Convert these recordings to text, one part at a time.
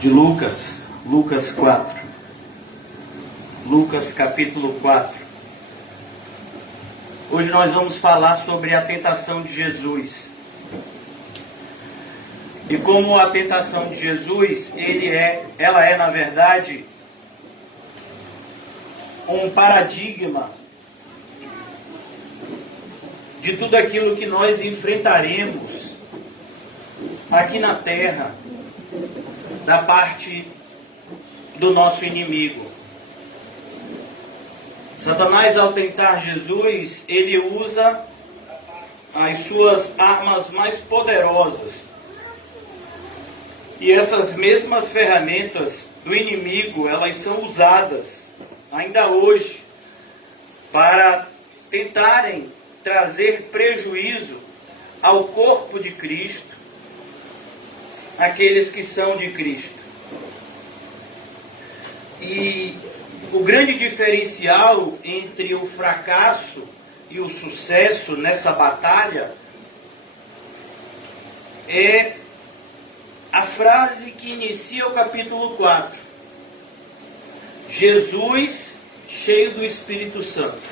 de Lucas, Lucas 4. Lucas capítulo 4. Hoje nós vamos falar sobre a tentação de Jesus. E como a tentação de Jesus, ela é na verdade um paradigma de tudo aquilo que nós enfrentaremos aqui na terra, da parte do nosso inimigo. Satanás, ao tentar Jesus, ele usa as suas armas mais poderosas. E essas mesmas ferramentas do inimigo, elas são usadas ainda hoje para tentarem trazer prejuízo ao corpo de Cristo, aqueles que são de Cristo. E o grande diferencial entre o fracasso e o sucesso nessa batalha é a frase que inicia o capítulo 4. Jesus cheio do Espírito Santo.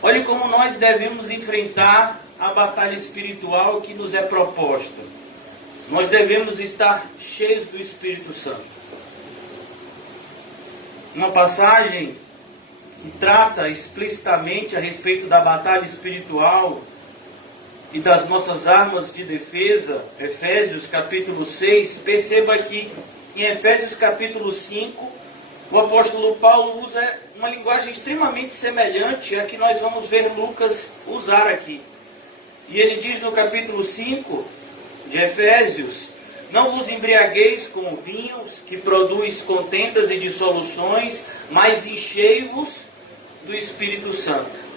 Olhe como nós devemos enfrentar a batalha espiritual que nos é proposta. Nós devemos estar cheios do Espírito Santo. Uma passagem que trata explicitamente a respeito da batalha espiritual e das nossas armas de defesa, Efésios capítulo 6, perceba que em Efésios capítulo 5, o apóstolo Paulo usa uma linguagem extremamente semelhante à que nós vamos ver Lucas usar aqui. E ele diz no capítulo 5 de Efésios: não vos embriagueis com vinhos, que produz contendas e dissoluções, mas enchei-vos do Espírito Santo.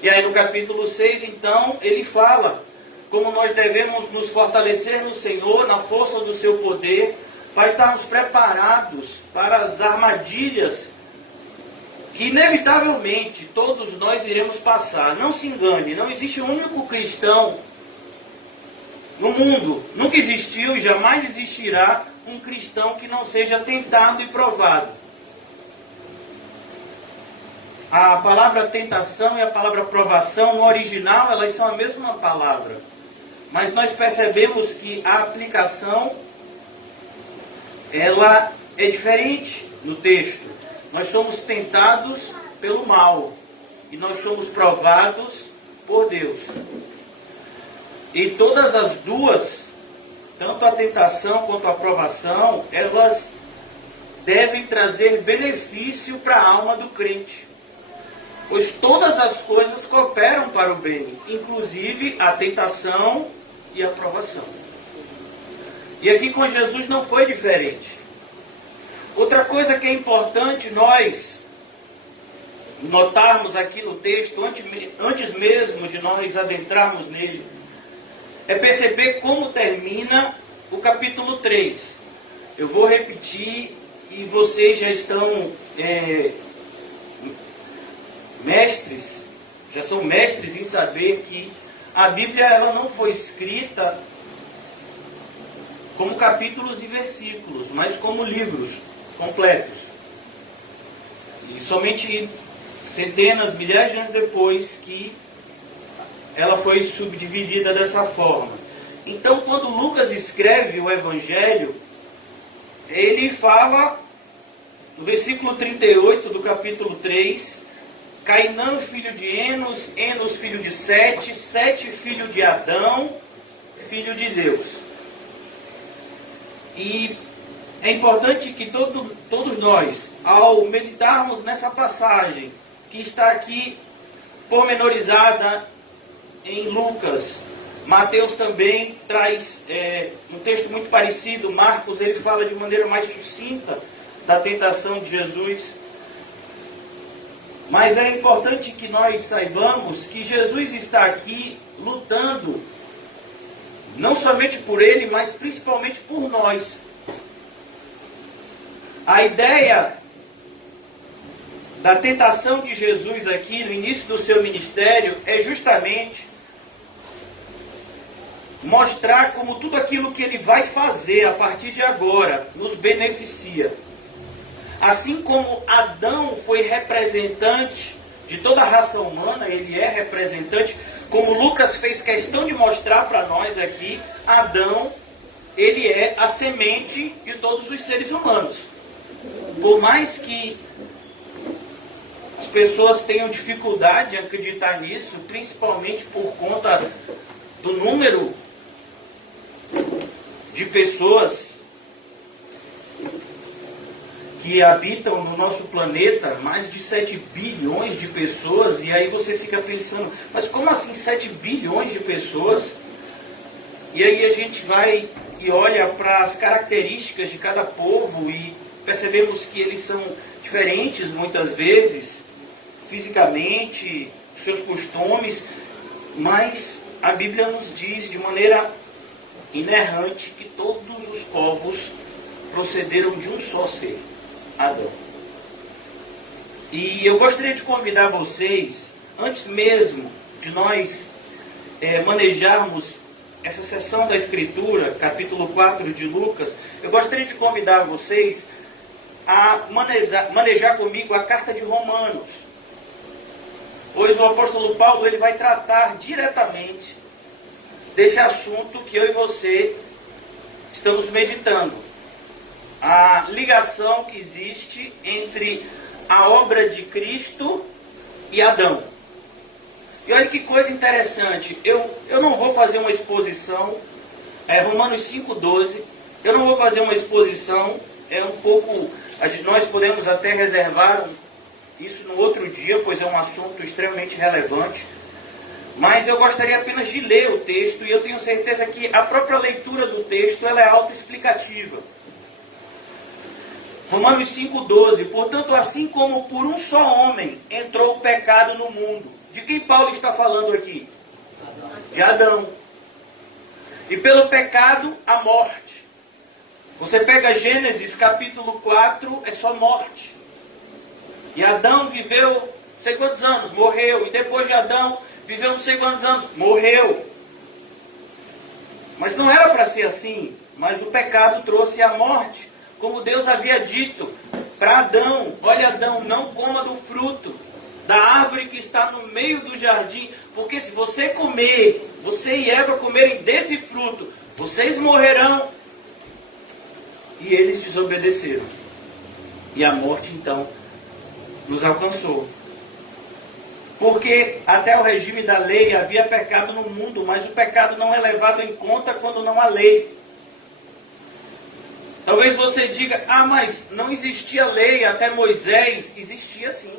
E aí no capítulo 6, então, ele fala como nós devemos nos fortalecer no Senhor, na força do seu poder, para estarmos preparados para as armadilhas que inevitavelmente todos nós iremos passar. Não se engane, não existe um único cristão no mundo, nunca existiu e jamais existirá um cristão que não seja tentado e provado. A palavra tentação e a palavra provação, no original, elas são a mesma palavra. Mas nós percebemos que a aplicação, ela é diferente no texto. Nós somos tentados pelo mal e nós somos provados por Deus. E todas as duas, tanto a tentação quanto a provação, elas devem trazer benefício para a alma do crente. Pois todas as coisas cooperam para o bem, inclusive a tentação e a provação. E aqui com Jesus não foi diferente. Outra coisa que é importante nós notarmos aqui no texto, antes mesmo de nós adentrarmos nele, é perceber como termina o capítulo 3. Eu vou repetir e vocês já estão mestres, já são mestres em saber que a Bíblia ela não foi escrita como capítulos e versículos, mas como livros completos. E somente centenas, milhares de anos depois que ela foi subdividida dessa forma. Então, quando Lucas escreve o Evangelho, ele fala, no versículo 38 do capítulo 3, Cainã, filho de Enos, Enos, filho de Sete, Sete, filho de Adão, filho de Deus. E é importante que todos nós, ao meditarmos nessa passagem, que está aqui pormenorizada em Lucas, Mateus também traz um texto muito parecido, Marcos ele fala de maneira mais sucinta da tentação de Jesus. Mas é importante que nós saibamos que Jesus está aqui lutando, não somente por ele, mas principalmente por nós. A ideia da tentação de Jesus aqui no início do seu ministério é justamente mostrar como tudo aquilo que ele vai fazer a partir de agora nos beneficia. Assim como Adão foi representante de toda a raça humana, ele é representante, como Lucas fez questão de mostrar para nós aqui, Adão, ele é a semente de todos os seres humanos. Por mais que as pessoas tenham dificuldade de acreditar nisso, principalmente por conta do número de pessoas que habitam no nosso planeta, mais de 7 bilhões de pessoas, e aí você fica pensando, mas como assim 7 bilhões de pessoas? E aí a gente vai e olha para as características de cada povo e percebemos que eles são diferentes muitas vezes, fisicamente, seus costumes, mas a Bíblia nos diz de maneira inerrante que todos os povos procederam de um só ser, Adão. E eu gostaria de convidar vocês, antes mesmo de nós manejarmos essa seção da Escritura, capítulo 4 de Lucas, eu gostaria de convidar vocês a manejar comigo a carta de Romanos. Pois o apóstolo Paulo ele vai tratar diretamente desse assunto que eu e você estamos meditando. A ligação que existe entre a obra de Cristo e Adão. E olha que coisa interessante, eu não vou fazer uma exposição, Romanos 5,12, eu não vou fazer uma exposição, nós podemos até reservar isso no outro dia, pois é um assunto extremamente relevante, mas eu gostaria apenas de ler o texto, e eu tenho certeza que a própria leitura do texto ela é autoexplicativa. Romanos 5,12, portanto, assim como por um só homem entrou o pecado no mundo. De quem Paulo está falando aqui? De Adão. E pelo pecado, a morte. Você pega Gênesis capítulo 4, é só morte. E Adão viveu não sei quantos anos, morreu. E depois de Adão, viveu não sei quantos anos, morreu. Mas não era para ser assim. Mas o pecado trouxe a morte. Como Deus havia dito para Adão, olha Adão, não coma do fruto da árvore que está no meio do jardim, porque se você comer, você e Eva comerem desse fruto, vocês morrerão. E eles desobedeceram. E a morte então nos alcançou. Porque até o regime da lei havia pecado no mundo, mas o pecado não é levado em conta quando não há lei. Talvez você diga, mas não existia lei até Moisés. Existia sim.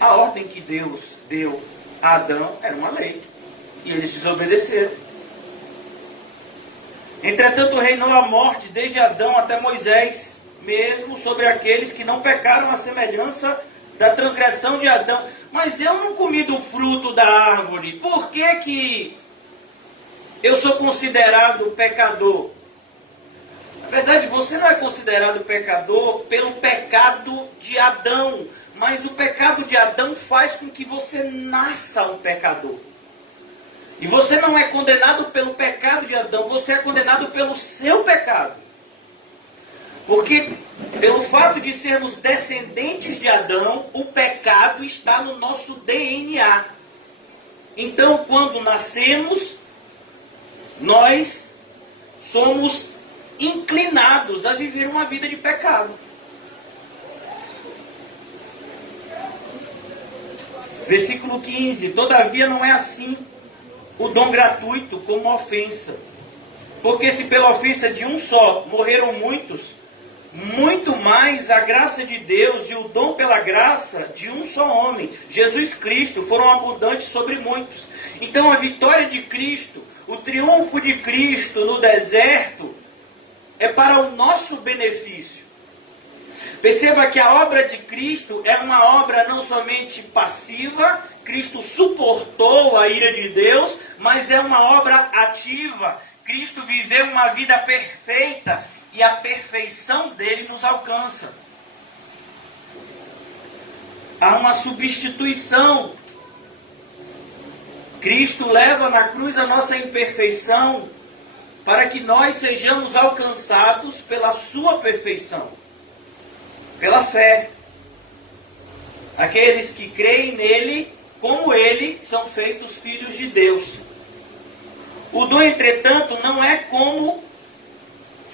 A ordem que Deus deu a Adão era uma lei. E eles desobedeceram. Entretanto, reinou a morte desde Adão até Moisés, mesmo sobre aqueles que não pecaram à semelhança da transgressão de Adão. Mas eu não comi do fruto da árvore. Por que eu sou considerado pecador? Na verdade, você não é considerado pecador pelo pecado de Adão, mas o pecado de Adão faz com que você nasça um pecador. E você não é condenado pelo pecado de Adão, você é condenado pelo seu pecado. Porque pelo fato de sermos descendentes de Adão, o pecado está no nosso DNA. Então, quando nascemos, nós somos inclinados a viver uma vida de pecado. Versículo 15. Todavia não é assim o dom gratuito como ofensa. Porque se pela ofensa de um só morreram muitos, muito mais a graça de Deus e o dom pela graça de um só homem, Jesus Cristo, foram abundantes sobre muitos. Então a vitória de Cristo, o triunfo de Cristo no deserto, é para o nosso benefício. Perceba que a obra de Cristo é uma obra não somente passiva, Cristo suportou a ira de Deus, mas é uma obra ativa. Cristo viveu uma vida perfeita e a perfeição dele nos alcança. Há uma substituição Cristo leva na cruz a nossa imperfeição para que nós sejamos alcançados pela sua perfeição, pela fé. Aqueles que creem nele, como ele, são feitos filhos de Deus. O dom, entretanto, não é como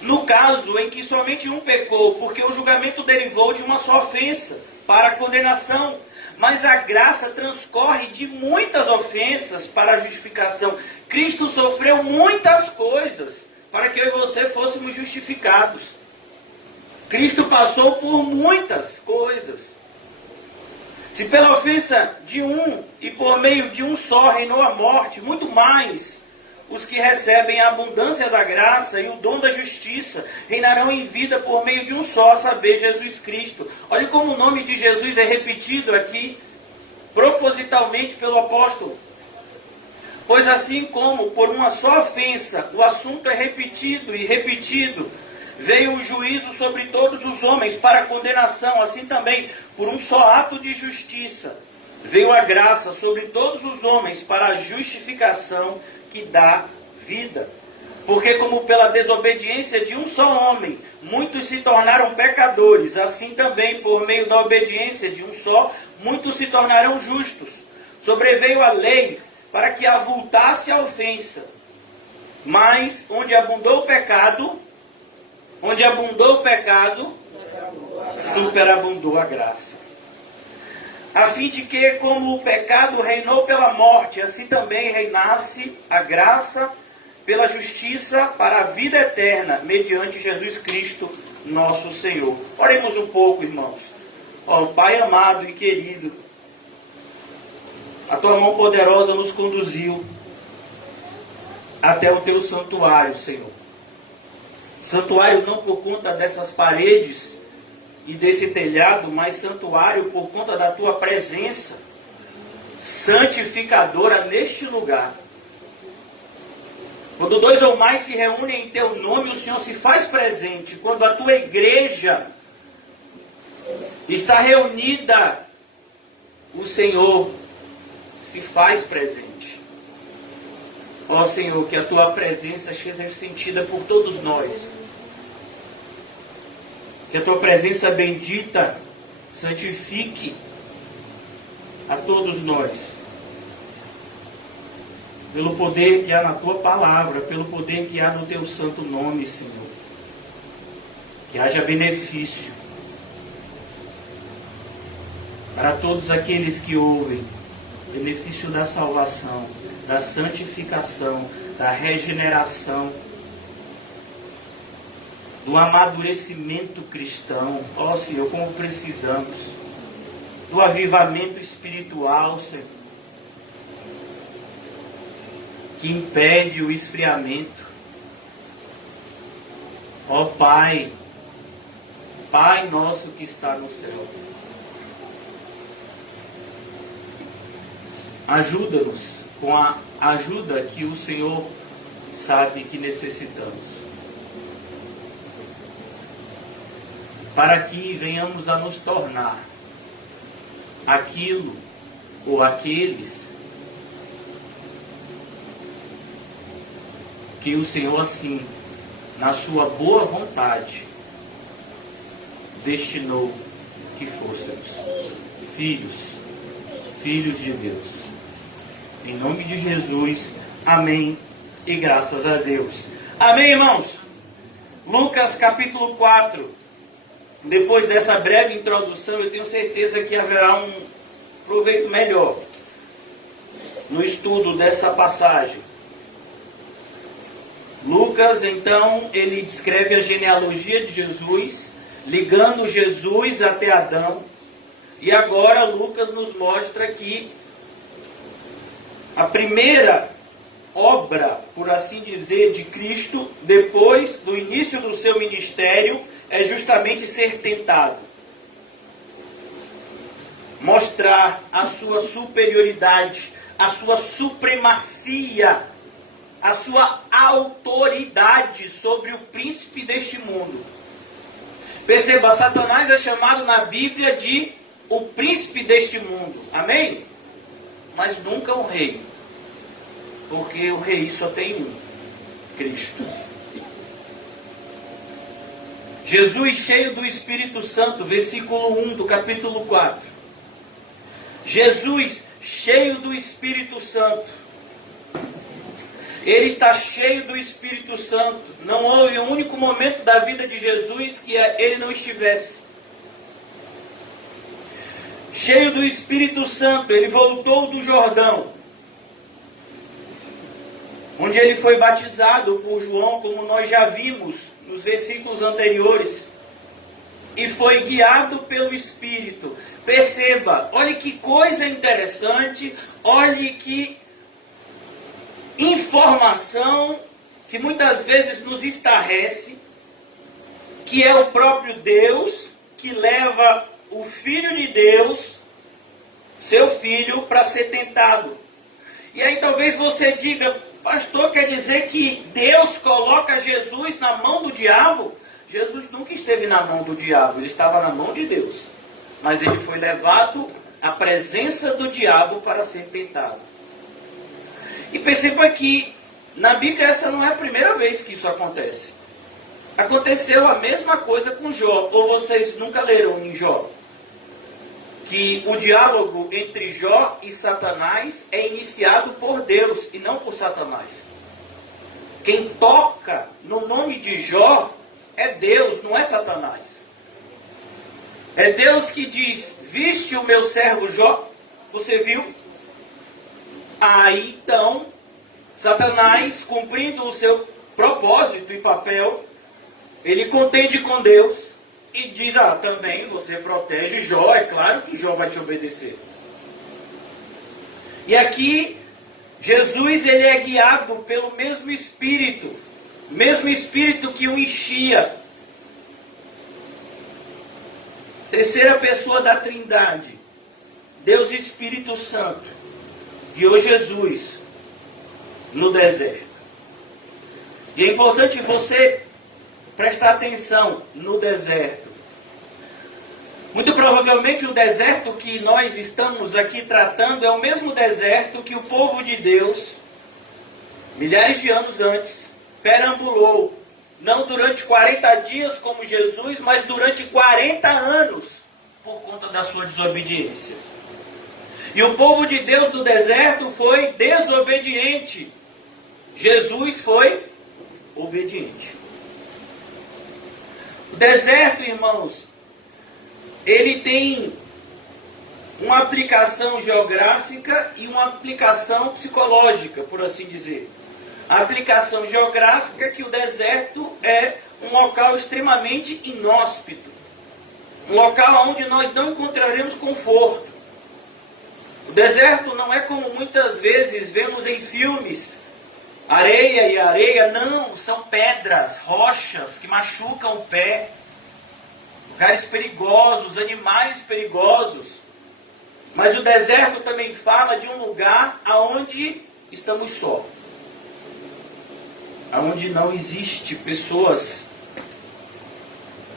no caso em que somente um pecou, porque o julgamento derivou de uma só ofensa para a condenação. Mas a graça transcorre de muitas ofensas para a justificação. Cristo sofreu muitas coisas para que eu e você fôssemos justificados. Cristo passou por muitas coisas. Se pela ofensa de um e por meio de um só reinou a morte, muito mais os que recebem a abundância da graça e o dom da justiça reinarão em vida por meio de um só, a saber, Jesus Cristo. Olha como o nome de Jesus é repetido aqui, propositalmente pelo apóstolo. Pois assim como por uma só ofensa o assunto é repetido e repetido, veio o juízo sobre todos os homens para a condenação, assim também por um só ato de justiça veio a graça sobre todos os homens para a justificação que dá vida. Porque como pela desobediência de um só homem, muitos se tornaram pecadores, assim também por meio da obediência de um só, muitos se tornarão justos. Sobreveio a lei para que avultasse a ofensa. Mas onde abundou o pecado, superabundou a graça. A fim de que, como o pecado reinou pela morte, assim também reinasse a graça pela justiça para a vida eterna, mediante Jesus Cristo, nosso Senhor. Oremos um pouco, irmãos. Ó, Pai amado e querido, a Tua mão poderosa nos conduziu até o Teu santuário, Senhor. Santuário não por conta dessas paredes e desse telhado, mas santuário por conta da Tua presença santificadora neste lugar. Quando dois ou mais se reúnem em Teu nome, o Senhor se faz presente. Quando a Tua igreja está reunida, o Senhor se faz presente. Ó Senhor, que a Tua presença seja sentida por todos nós. Que a Tua presença bendita santifique a todos nós. Pelo poder que há na Tua palavra, pelo poder que há no Teu santo nome, Senhor. Que haja benefício para todos aqueles que ouvem. Benefício da salvação, da santificação, da regeneração, do amadurecimento cristão. Ó Senhor, como precisamos. Do avivamento espiritual, Senhor, que impede o esfriamento. Ó Pai, Pai nosso que está no céu, ajuda-nos com a ajuda que o Senhor sabe que necessitamos, para que venhamos a nos tornar aquilo ou aqueles que o Senhor, assim, na sua boa vontade, destinou que fôssemos filhos de Deus. Em nome de Jesus, amém e graças a Deus. Amém, irmãos? Lucas capítulo 4. Depois dessa breve introdução, eu tenho certeza que haverá um proveito melhor no estudo dessa passagem. Lucas, então, ele descreve a genealogia de Jesus, ligando Jesus até Adão. E agora Lucas nos mostra que a primeira obra, por assim dizer, de Cristo, depois do início do seu ministério, é justamente ser tentado. Mostrar a sua superioridade, a sua supremacia, a sua autoridade sobre o príncipe deste mundo. Perceba, Satanás é chamado na Bíblia de o príncipe deste mundo. Amém? Mas nunca um rei. porque o rei só tem um, Cristo. Jesus cheio do Espírito Santo, versículo 1 do capítulo 4. Jesus cheio do Espírito Santo. Ele está cheio do Espírito Santo. Não houve um único momento da vida de Jesus que ele não estivesse. Cheio do Espírito Santo, ele voltou do Jordão, onde ele foi batizado por João, como nós já vimos nos versículos anteriores, e foi guiado pelo Espírito. Perceba, olhe que coisa interessante, olhe que informação que muitas vezes nos estarrece, que é o próprio Deus que leva o Filho de Deus, seu Filho, para ser tentado. E aí talvez você diga: pastor, quer dizer que Deus coloca Jesus na mão do diabo? Jesus nunca esteve na mão do diabo, ele estava na mão de Deus. Mas ele foi levado à presença do diabo para ser tentado. E perceba que na Bíblia essa não é a primeira vez que isso acontece. Aconteceu a mesma coisa com Jó. Ou vocês nunca leram em Jó? Que o diálogo entre Jó e Satanás é iniciado por Deus e não por Satanás. Quem toca no nome de Jó é Deus, não é Satanás. É Deus que diz: viste o meu servo Jó? Você viu? Aí então, Satanás, cumprindo o seu propósito e papel, ele contende com Deus e diz: também você protege Jó, é claro que Jó vai te obedecer. E aqui, Jesus ele é guiado pelo mesmo Espírito que o enchia. Terceira pessoa da Trindade, Deus Espírito Santo, guiou Jesus no deserto. E é importante você prestar atenção no deserto. Muito provavelmente o deserto que nós estamos aqui tratando é o mesmo deserto que o povo de Deus, milhares de anos antes, perambulou. Não durante 40 dias como Jesus, mas durante 40 anos, por conta da sua desobediência. E o povo de Deus do deserto foi desobediente. Jesus foi obediente. O deserto, irmãos, ele tem uma aplicação geográfica e uma aplicação psicológica, por assim dizer. A aplicação geográfica é que o deserto é um local extremamente inóspito. Um local onde nós não encontraremos conforto. O deserto não é como muitas vezes vemos em filmes, areia e areia. Não, são pedras, rochas que machucam o pé. Lugares perigosos, animais perigosos. Mas o deserto também fala de um lugar aonde estamos só. Aonde não existe pessoas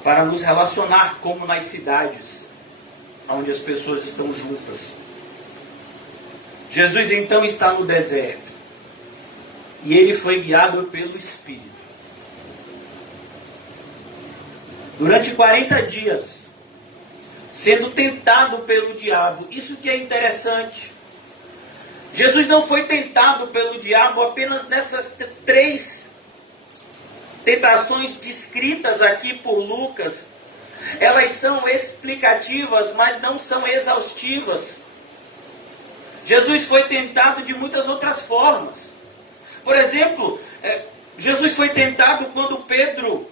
para nos relacionar como nas cidades, onde as pessoas estão juntas. Jesus então está no deserto. E ele foi guiado pelo Espírito. Durante 40 dias, sendo tentado pelo diabo. Isso que é interessante. Jesus não foi tentado pelo diabo apenas nessas 3 tentações descritas aqui por Lucas. Elas são explicativas, mas não são exaustivas. Jesus foi tentado de muitas outras formas. Por exemplo, Jesus foi tentado quando Pedro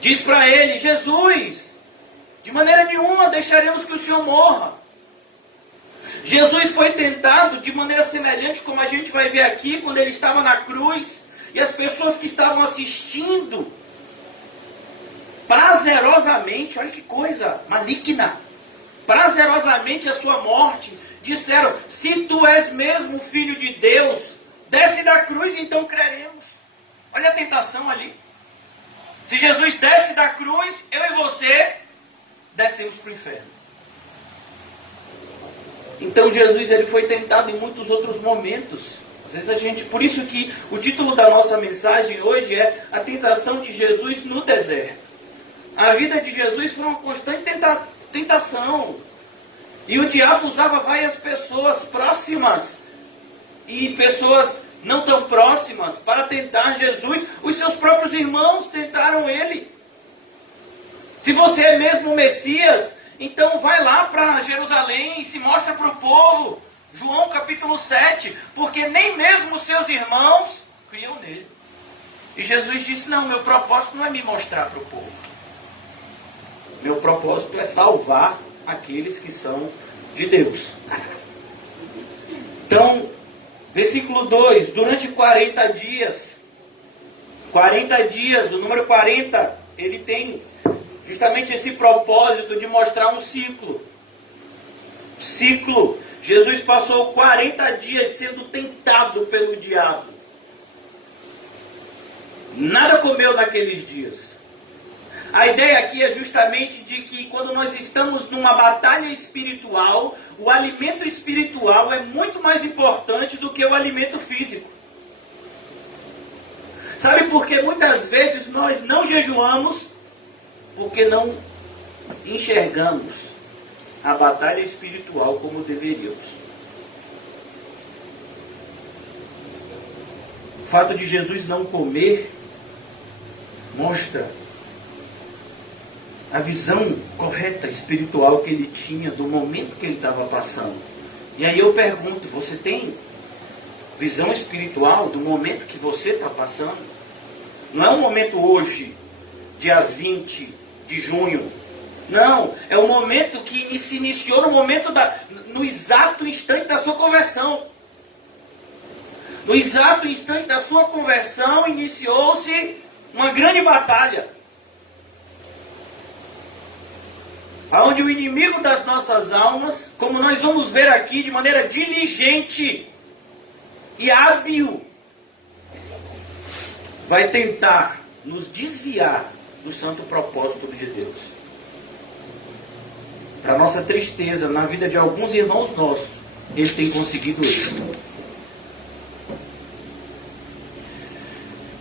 diz para ele: Jesus, de maneira nenhuma deixaremos que o Senhor morra. Jesus foi tentado de maneira semelhante, como a gente vai ver aqui, quando ele estava na cruz, e as pessoas que estavam assistindo prazerosamente, olha que coisa maligna, prazerosamente a sua morte, disseram: se tu és mesmo filho de Deus, desce da cruz, então creremos. Olha a tentação ali. Se Jesus desce da cruz, eu e você descemos para o inferno. Então Jesus ele foi tentado em muitos outros momentos. Por isso que o título da nossa mensagem hoje é A Tentação de Jesus no Deserto. A vida de Jesus foi uma constante tentação. E o diabo usava várias pessoas próximas e pessoas não tão próximas para tentar Jesus. Os seus próprios irmãos tentaram ele. Se você é mesmo o Messias, então vai lá para Jerusalém e se mostra para o povo. João capítulo 7. Porque nem mesmo os seus irmãos criam nele. E Jesus disse, não, meu propósito não é me mostrar para o povo. Meu propósito é salvar aqueles que são de Deus. Então, versículo 2, durante 40 dias, o número 40, ele tem justamente esse propósito de mostrar um ciclo. Jesus passou 40 dias sendo tentado pelo diabo. Nada comeu naqueles dias. A ideia aqui é justamente de que quando nós estamos numa batalha espiritual, o alimento espiritual é muito mais importante do que o alimento físico. Sabe por que muitas vezes nós não jejuamos? Porque não enxergamos a batalha espiritual como deveríamos. O fato de Jesus não comer mostra a visão correta espiritual que ele tinha do momento que ele estava passando. E aí eu pergunto, você tem visão espiritual do momento que você está passando? Não é um momento hoje, dia 20 de junho. Não, é o momento que se iniciou no exato instante da sua conversão. No exato instante da sua conversão iniciou-se uma grande batalha. Onde o inimigo das nossas almas, como nós vamos ver aqui de maneira diligente e hábil, vai tentar nos desviar do santo propósito de Deus. Para nossa tristeza, na vida de alguns irmãos nossos, ele tem conseguido isso.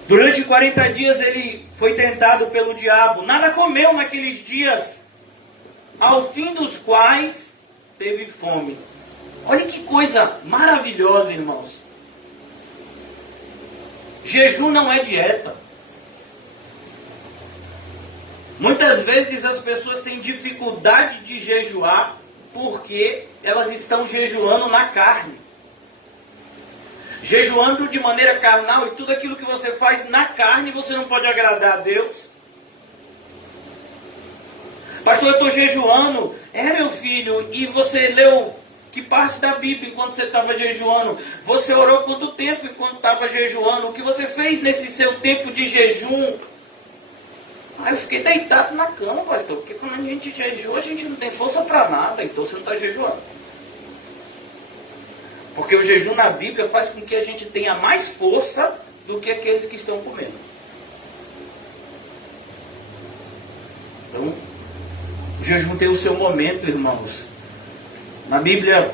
Durante 40 dias ele foi tentado pelo diabo. Nada comeu naqueles dias, ao fim dos quais teve fome. Olha que coisa maravilhosa, irmãos. Jejum não é dieta. Muitas vezes as pessoas têm dificuldade de jejuar porque elas estão jejuando na carne. Jejuando de maneira carnal, e tudo aquilo que você faz na carne, você não pode agradar a Deus. Pastor, eu estou jejuando. Meu filho, e você leu que parte da Bíblia enquanto você estava jejuando? Você orou quanto tempo enquanto estava jejuando? O que você fez nesse seu tempo de jejum? Eu fiquei deitado na cama, pastor, porque quando a gente jejua, a gente não tem força para nada, então você não está jejuando. Porque o jejum na Bíblia faz com que a gente tenha mais força do que aqueles que estão comendo. Então, o jejum tem o seu momento, irmãos. Na Bíblia,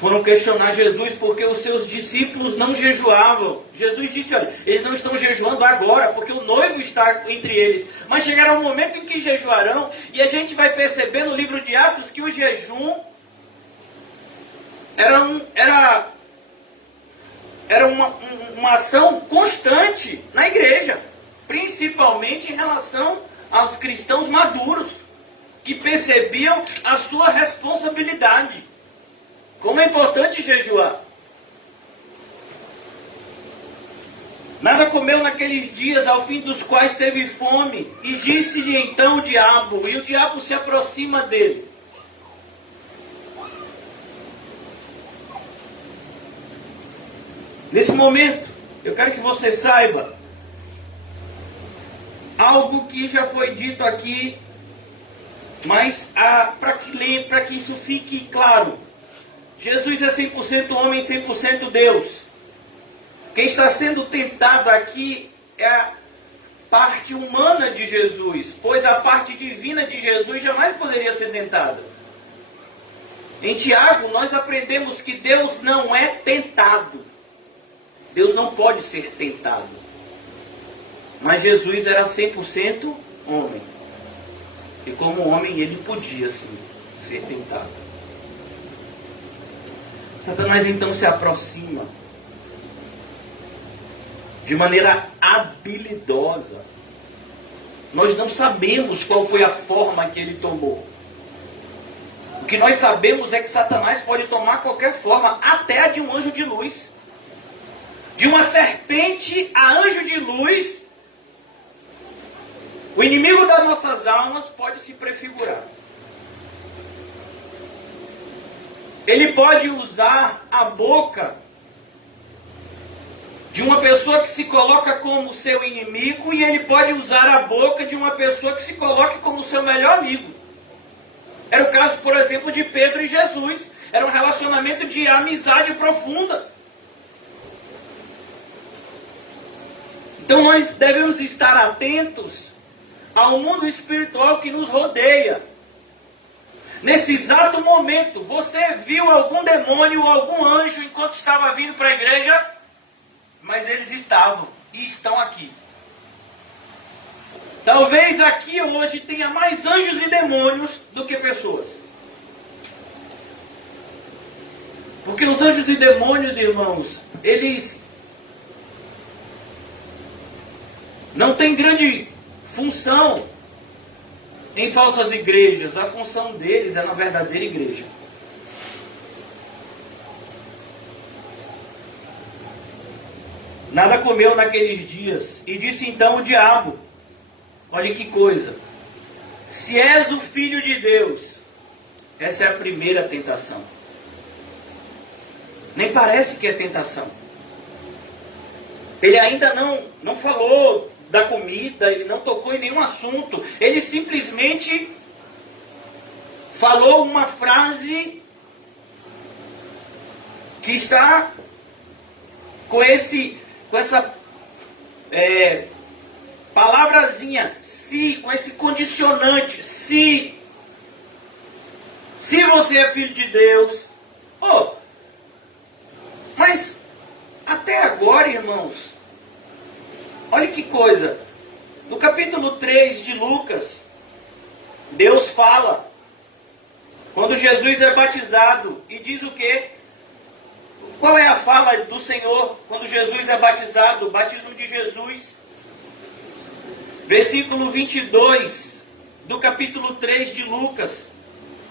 foram questionar Jesus porque os seus discípulos não jejuavam. Jesus disse, olha, eles não estão jejuando agora, porque o noivo está entre eles. Mas chegará um momento em que jejuarão, e a gente vai perceber no livro de Atos que o jejum era uma ação constante na igreja. Principalmente em relação aos cristãos maduros, que percebiam a sua responsabilidade. Como é importante jejuar. Nada comeu naqueles dias, ao fim dos quais teve fome. E disse-lhe então o diabo, e o diabo se aproxima dele. Nesse momento, eu quero que você saiba algo que já foi dito aqui, mas para que isso fique claro. Jesus é 100% homem e 100% Deus. Quem está sendo tentado aqui é a parte humana de Jesus, pois a parte divina de Jesus jamais poderia ser tentada. Em Tiago, nós aprendemos que Deus não é tentado. Deus não pode ser tentado. Mas Jesus era 100% homem. E como homem ele podia sim ser tentado. Satanás então se aproxima de maneira habilidosa. Nós não sabemos qual foi a forma que ele tomou. O que nós sabemos é que Satanás pode tomar qualquer forma, até a de um anjo de luz. De uma serpente a anjo de luz, o inimigo das nossas almas pode se prefigurar. Ele pode usar a boca de uma pessoa que se coloca como seu inimigo, e ele pode usar a boca de uma pessoa que se coloca como seu melhor amigo. Era o caso, por exemplo, de Pedro e Jesus. Era um relacionamento de amizade profunda. Então nós devemos estar atentos ao mundo espiritual que nos rodeia. Nesse exato momento, você viu algum demônio ou algum anjo enquanto estava vindo para a igreja? Mas eles estavam e estão aqui. Talvez aqui hoje tenha mais anjos e demônios do que pessoas. Porque os anjos e demônios, irmãos, eles não têm grande função em falsas igrejas. A função deles é na verdadeira igreja. Nada comeu naqueles dias. E disse então o diabo: olha que coisa. Se és o Filho de Deus. Essa é a primeira tentação. Nem parece que é tentação. Ele ainda não falou da comida, ele não tocou em nenhum assunto. Ele simplesmente falou uma frase que está com essa palavrazinha, se, com esse condicionante, se você é filho de Deus. Mas até agora, irmãos, olha que coisa. No capítulo 3 de Lucas, Deus fala, quando Jesus é batizado, e diz o quê? Qual é a fala do Senhor quando Jesus é batizado? O batismo de Jesus. Versículo 22 do capítulo 3 de Lucas.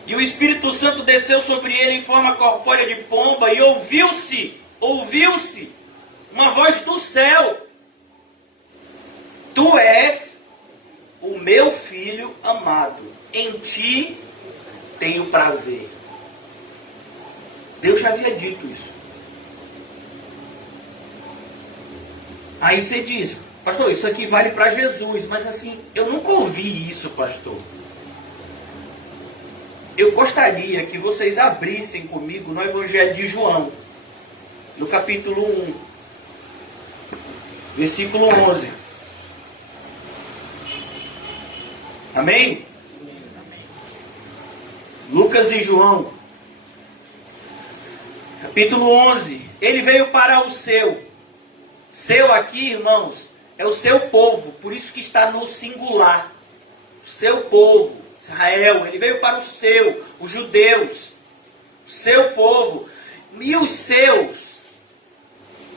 E o Espírito Santo desceu sobre ele em forma corpórea de pomba, e ouviu-se uma voz do céu: Tu és o meu filho amado, em ti tenho prazer. Deus já havia dito isso. Aí você diz: pastor, isso aqui vale para Jesus, mas assim, eu nunca ouvi isso, pastor. Eu gostaria que vocês abrissem comigo no Evangelho de João, no capítulo 1, versículo 11. Amém? Lucas e João, capítulo 11. Ele veio para o seu. Seu aqui, irmãos, é o seu povo, por isso que está no singular. O seu povo, Israel. Ele veio para o seu, os judeus, o seu povo. E os seus,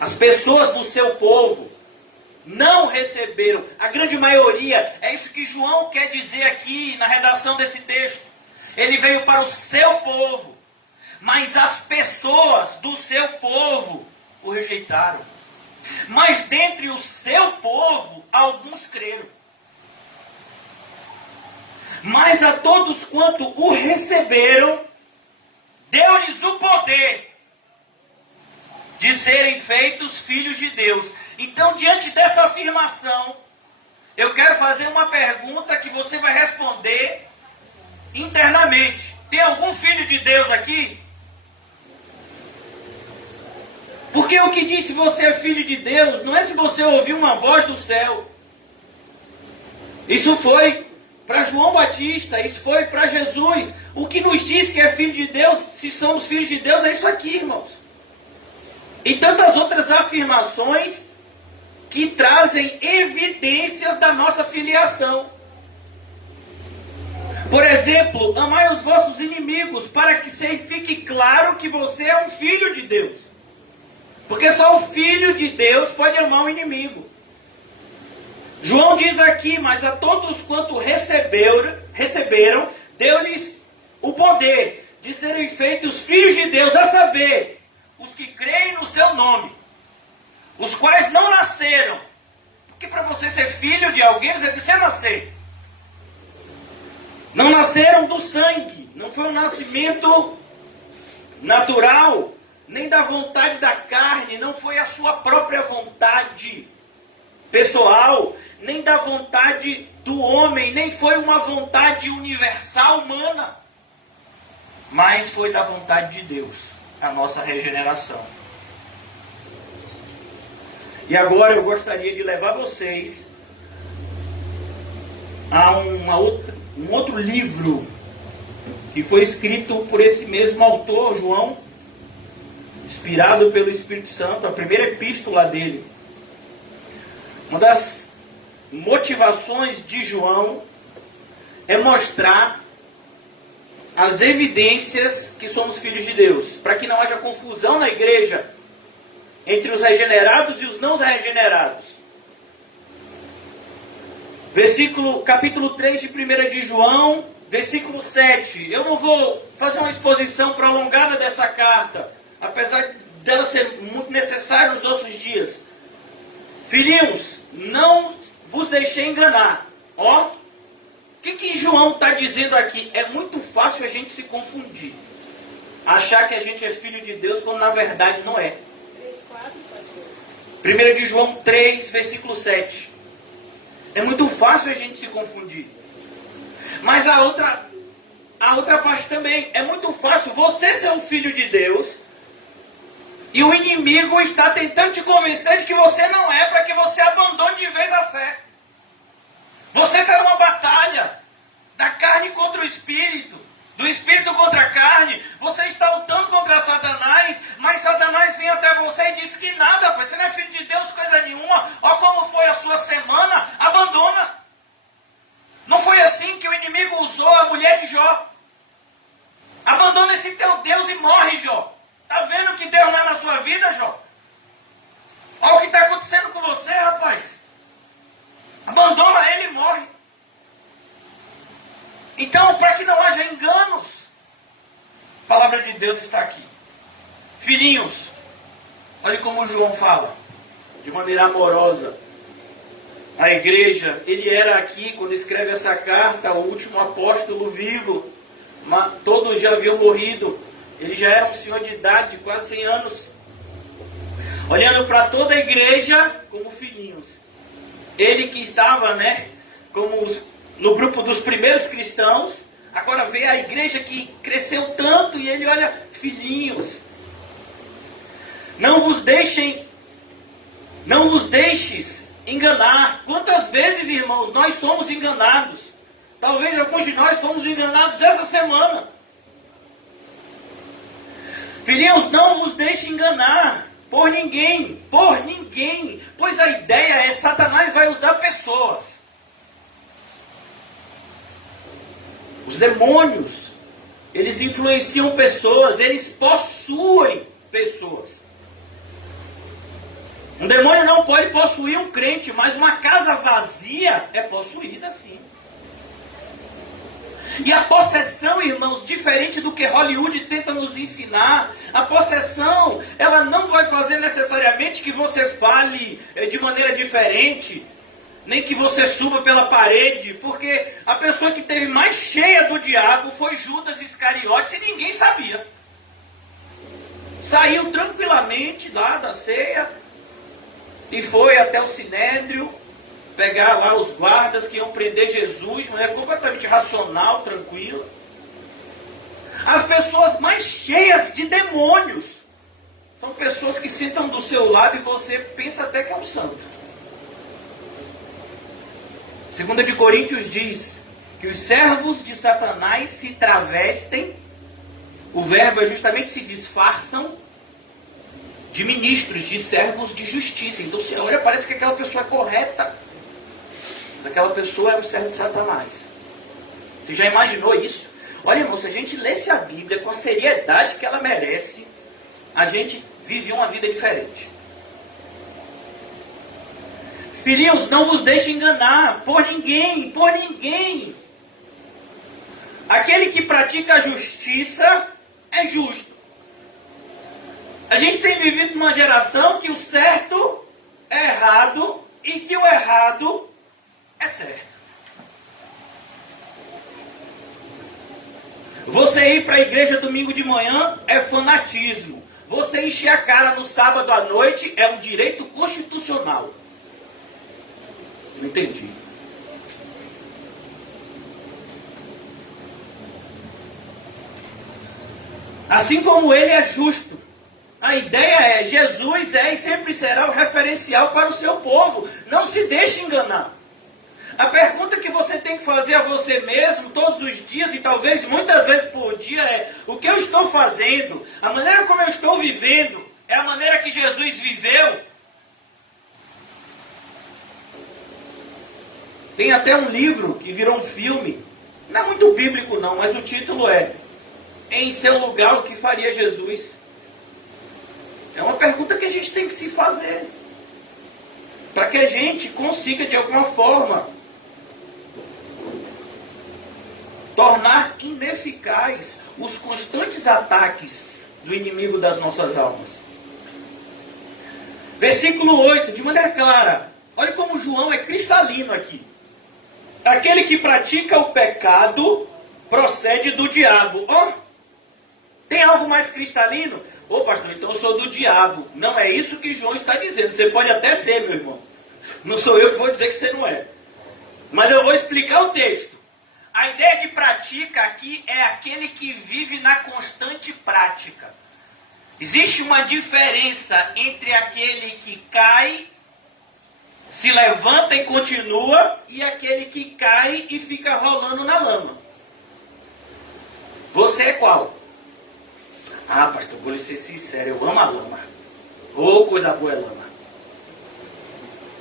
as pessoas do seu povo, não receberam. A grande maioria, é isso que João quer dizer aqui na redação desse texto. Ele veio para o seu povo, mas as pessoas do seu povo o rejeitaram. Mas dentre o seu povo, alguns creram. Mas a todos quanto o receberam, deu-lhes o poder de serem feitos filhos de Deus. Então, diante dessa afirmação, eu quero fazer uma pergunta que você vai responder internamente. Tem algum filho de Deus aqui? Porque o que diz se você é filho de Deus não é se você ouviu uma voz do céu. Isso foi para João Batista, isso foi para Jesus. O que nos diz que é filho de Deus, se somos filhos de Deus, é isso aqui, irmãos. E tantas outras afirmações que trazem evidências da nossa filiação. Por exemplo, amai os vossos inimigos, para que fique claro que você é um filho de Deus. Porque só o filho de Deus pode amar o inimigo. João diz aqui, mas a todos quanto receberam, deu-lhes o poder de serem feitos filhos de Deus, a saber, os que creem no seu nome, os quais não nasceram. Porque para você ser filho de alguém, você precisa nascer. Não nasceram do sangue, não foi um nascimento natural, nem da vontade da carne, não foi a sua própria vontade pessoal, nem da vontade do homem, nem foi uma vontade universal humana, mas foi da vontade de Deus, a nossa regeneração. E agora eu gostaria de levar vocês a um outro livro que foi escrito por esse mesmo autor, João, inspirado pelo Espírito Santo, a primeira epístola dele. Uma das motivações de João é mostrar as evidências que somos filhos de Deus, para que não haja confusão na igreja entre os regenerados e os não regenerados. Capítulo 3 de 1 de João, versículo 7. Eu não vou fazer uma exposição prolongada dessa carta, apesar dela ser muito necessária nos nossos dias. Filhinhos, não vos deixei enganar. Ó, o que João está dizendo aqui? É muito fácil a gente se confundir. Achar que a gente é filho de Deus, quando na verdade não é. 1 de João 3, versículo 7. É muito fácil a gente se confundir. Mas a outra parte também. É muito fácil você ser um filho de Deus e o inimigo está tentando te convencer de que você não é, para que você abandone de vez a fé. Você está numa batalha da carne contra o espírito, do espírito contra a carne. Você está lutando contra Satanás, mas Satanás vem até você e diz que nada, você não é filho de Deus, coisa nenhuma. Ó como foi a sua semana, abandona. Não foi assim que o inimigo usou a mulher de Jó. Abandona esse teu Deus e morre, Jó. Está vendo que Deus não é na sua vida, Jó? Olha o que está acontecendo com você, rapaz. Abandona ele e morre. Então, para que não haja enganos, a palavra de Deus está aqui. Filhinhos, olha como João fala, de maneira amorosa. A igreja, ele era aqui, quando escreve essa carta, o último apóstolo vivo. Todos já haviam morrido. Ele já era um senhor de idade, de quase 100 anos. Olhando para toda a igreja como filhinhos. Ele que estava, no grupo dos primeiros cristãos, agora vê a igreja que cresceu tanto e ele olha, filhinhos. Não vos deixes enganar. Quantas vezes, irmãos, nós somos enganados? Talvez alguns de nós fomos enganados essa semana. Filhinhos, não vos deixe enganar por ninguém, pois a ideia é Satanás vai usar pessoas. Os demônios, eles influenciam pessoas, eles possuem pessoas. Um demônio não pode possuir um crente, mas uma casa vazia é possuída sim. E a possessão, irmãos, diferente do que Hollywood tenta nos ensinar, a possessão, ela não vai fazer necessariamente que você fale de maneira diferente, nem que você suba pela parede, porque a pessoa que teve mais cheia do diabo foi Judas Iscariotes e ninguém sabia. Saiu tranquilamente lá da ceia e foi até o Sinédrio, pegar lá os guardas que iam prender Jesus, de maneira completamente racional, tranquila. As pessoas mais cheias de demônios são pessoas que sentam do seu lado e você pensa até que é um santo. 2 Coríntios diz que os servos de Satanás se travestem, o verbo é justamente se disfarçam, de ministros, de servos de justiça. Então você olha, parece que aquela pessoa é correta. Mas aquela pessoa é um servo de Satanás. Você já imaginou isso? Olha, irmão, se a gente lesse a Bíblia com a seriedade que ela merece, a gente vive uma vida diferente. Filhinhos, não vos deixe enganar por ninguém, por ninguém. Aquele que pratica a justiça é justo. A gente tem vivido numa geração que o certo é errado e que o errado é certo. Você ir para a igreja domingo de manhã é fanatismo. Você encher a cara no sábado à noite é um direito constitucional. Não entendi. Assim como ele é justo. A ideia é, Jesus é e sempre será o referencial para o seu povo. Não se deixe enganar. A pergunta que você tem que fazer a você mesmo todos os dias e talvez muitas vezes por dia é: o que eu estou fazendo, a maneira como eu estou vivendo, é a maneira que Jesus viveu? Tem até um livro que virou um filme, não é muito bíblico não, mas o título é Em Seu Lugar, o que faria Jesus? É uma pergunta que a gente tem que se fazer, para que a gente consiga de alguma forma tornar ineficaz os constantes ataques do inimigo das nossas almas. Versículo 8, de maneira clara, olha como João é cristalino aqui. Aquele que pratica o pecado procede do diabo. Ó, tem algo mais cristalino? Ô pastor, então eu sou do diabo. Não é isso que João está dizendo. Você pode até ser, meu irmão. Não sou eu que vou dizer que você não é. Mas eu vou explicar o texto. A ideia de pratica aqui é aquele que vive na constante prática. Existe uma diferença entre aquele que cai, se levanta e continua, e aquele que cai e fica rolando na lama. Você é qual? Ah, pastor, vou lhe ser sincero, eu amo a lama. Ô, coisa boa é lama.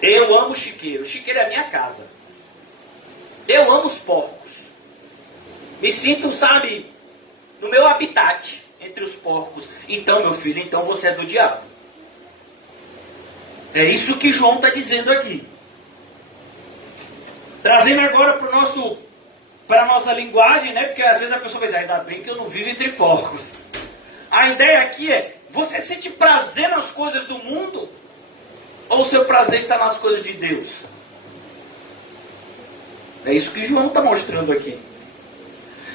Eu amo o chiqueiro. O chiqueiro é a minha casa. Eu amo os porcos. Me sinto, sabe, no meu habitat entre os porcos. Então, meu filho, então você é do diabo. É isso que João está dizendo aqui. Trazendo agora para a nossa linguagem, né? Porque às vezes a pessoa vai dizer, ainda bem que eu não vivo entre porcos. A ideia aqui é, você sente prazer nas coisas do mundo? Ou o seu prazer está nas coisas de Deus? É isso que João está mostrando aqui.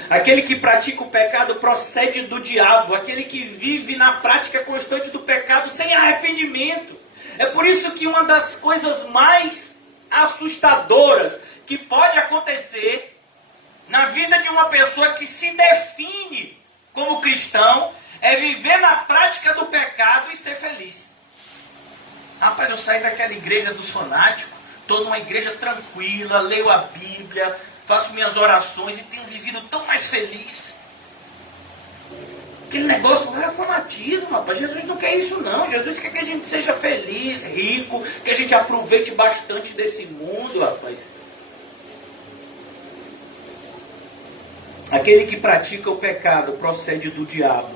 Aquele que pratica o pecado procede do diabo. Aquele que vive na prática constante do pecado sem arrependimento. É por isso que uma das coisas mais assustadoras que pode acontecer na vida de uma pessoa que se define como cristão é viver na prática do pecado e ser feliz. Rapaz, eu saí daquela igreja dos fanáticos, estou numa igreja tranquila, leio a Bíblia, faço minhas orações e tenho vivido tão mais feliz. Aquele negócio não era fanatismo, rapaz. Jesus não quer isso não. Jesus quer que a gente seja feliz, rico, que a gente aproveite bastante desse mundo, rapaz. Aquele que pratica o pecado procede do diabo.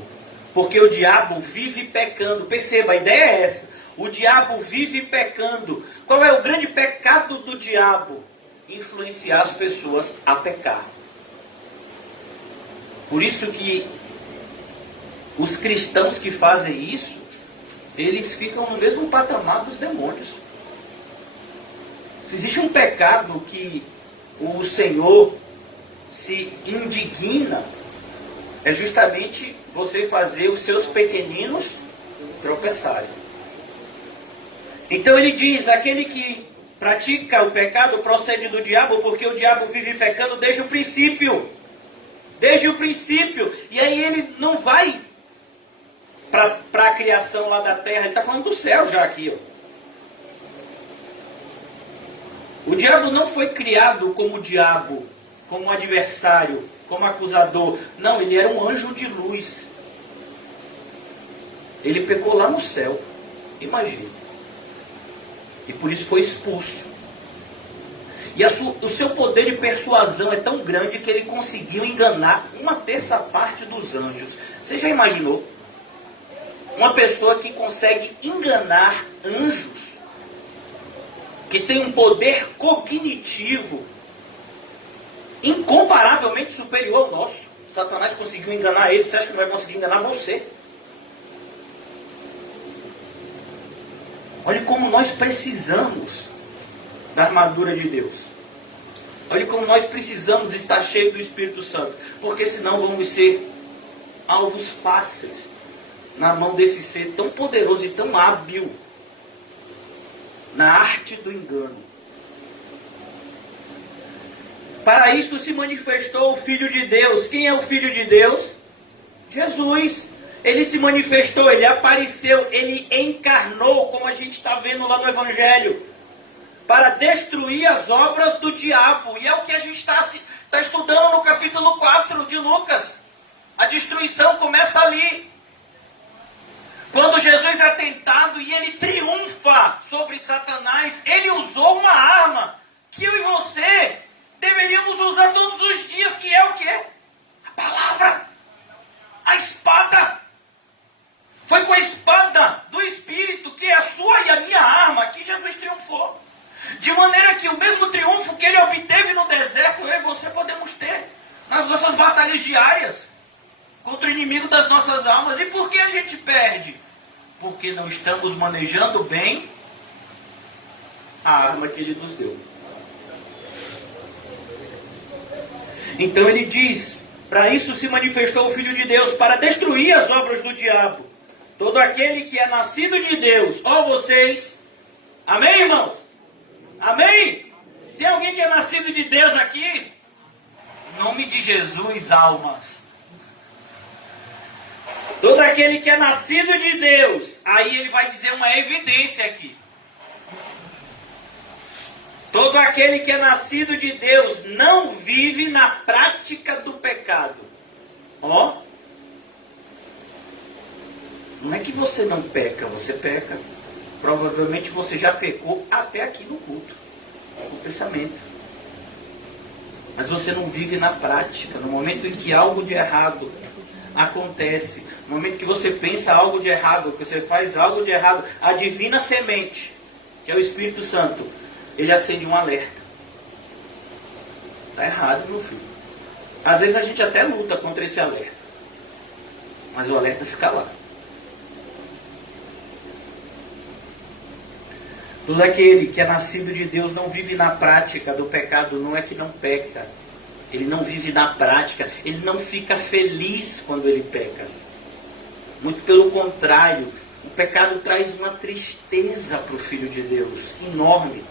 Porque o diabo vive pecando. Perceba, a ideia é essa. O diabo vive pecando. Qual é o grande pecado do diabo? Influenciar as pessoas a pecar. Por isso que os cristãos que fazem isso, eles ficam no mesmo patamar dos demônios. Se existe um pecado que o Senhor se indigna, é justamente você fazer os seus pequeninos tropeçarem. Então ele diz, aquele que pratica o pecado procede do diabo, porque o diabo vive pecando desde o princípio. Desde o princípio. E aí ele não vai para a criação lá da terra, ele está falando do céu já aqui. Ó. O diabo não foi criado como diabo, como adversário, como acusador. Não, ele era um anjo de luz. Ele pecou lá no céu. Imagine. E por isso foi expulso. E o seu poder de persuasão é tão grande que ele conseguiu enganar 1/3 dos anjos. Você já imaginou? Uma pessoa que consegue enganar anjos, que tem um poder cognitivo incomparavelmente superior ao nosso. Satanás conseguiu enganar ele, você acha que não vai conseguir enganar você? Olha como nós precisamos da armadura de Deus. Olha como nós precisamos estar cheios do Espírito Santo. Porque senão vamos ser alvos fáceis na mão desse ser tão poderoso e tão hábil na arte do engano. Para isto se manifestou o Filho de Deus. Quem é o Filho de Deus? Jesus. Ele se manifestou, ele apareceu, ele encarnou, como a gente está vendo lá no Evangelho, para destruir as obras do diabo. E é o que a gente está estudando no capítulo 4 de Lucas. A destruição começa ali. Quando Jesus é tentado e ele triunfa sobre Satanás, ele usou uma arma que eu e você deveríamos usar todos os dias, que é o quê? A palavra, a espada. Foi com a espada do Espírito, que é a sua e a minha arma, que Jesus triunfou. De maneira que o mesmo triunfo que ele obteve no deserto, eu e você podemos ter nas nossas batalhas diárias contra o inimigo das nossas almas. E por que a gente perde? Porque não estamos manejando bem a arma que ele nos deu. Então ele diz, para isso se manifestou o Filho de Deus, para destruir as obras do diabo. Todo aquele que é nascido de Deus, ó vocês, amém, irmãos? Amém? Tem alguém que é nascido de Deus aqui? Em nome de Jesus, almas. Todo aquele que é nascido de Deus, aí ele vai dizer uma evidência aqui. Todo aquele que é nascido de Deus não vive na prática do pecado. Ó. Não é que você não peca, você peca. Provavelmente você já pecou até aqui no culto, no pensamento. Mas você não vive na prática. No momento em que algo de errado acontece, no momento que você pensa algo de errado, que você faz algo de errado, a divina semente, que é o Espírito Santo, ele acende um alerta. Está errado, meu filho. Às vezes a gente até luta contra esse alerta, mas o alerta fica lá. Todo aquele que é nascido de Deus não vive na prática do pecado. Não é que não peca, ele não vive na prática, ele não fica feliz quando ele peca. Muito pelo contrário, o pecado traz uma tristeza para o Filho de Deus, enorme.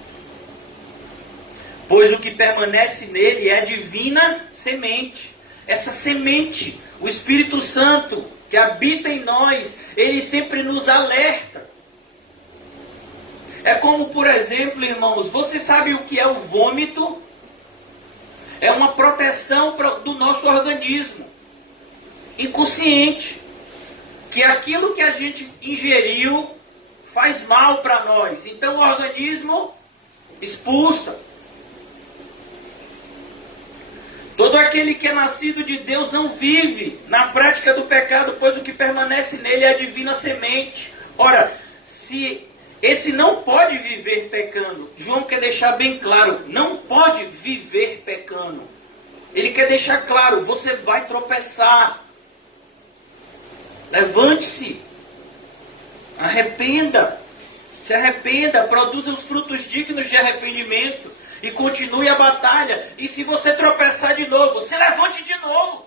Pois o que permanece nele é a divina semente. Essa semente, o Espírito Santo, que habita em nós, ele sempre nos alerta. É como, por exemplo, irmãos, você sabe o que é o vômito? É uma proteção do nosso organismo, inconsciente, que aquilo que a gente ingeriu faz mal para nós. Então o organismo expulsa. Todo aquele que é nascido de Deus não vive na prática do pecado, pois o que permanece nele é a divina semente. Ora, se esse não pode viver pecando, João quer deixar bem claro, não pode viver pecando. Ele quer deixar claro, você vai tropeçar. Levante-se, arrependa, se arrependa, produza os frutos dignos de arrependimento e continue a batalha. E se você tropeçar de novo, se levante de novo.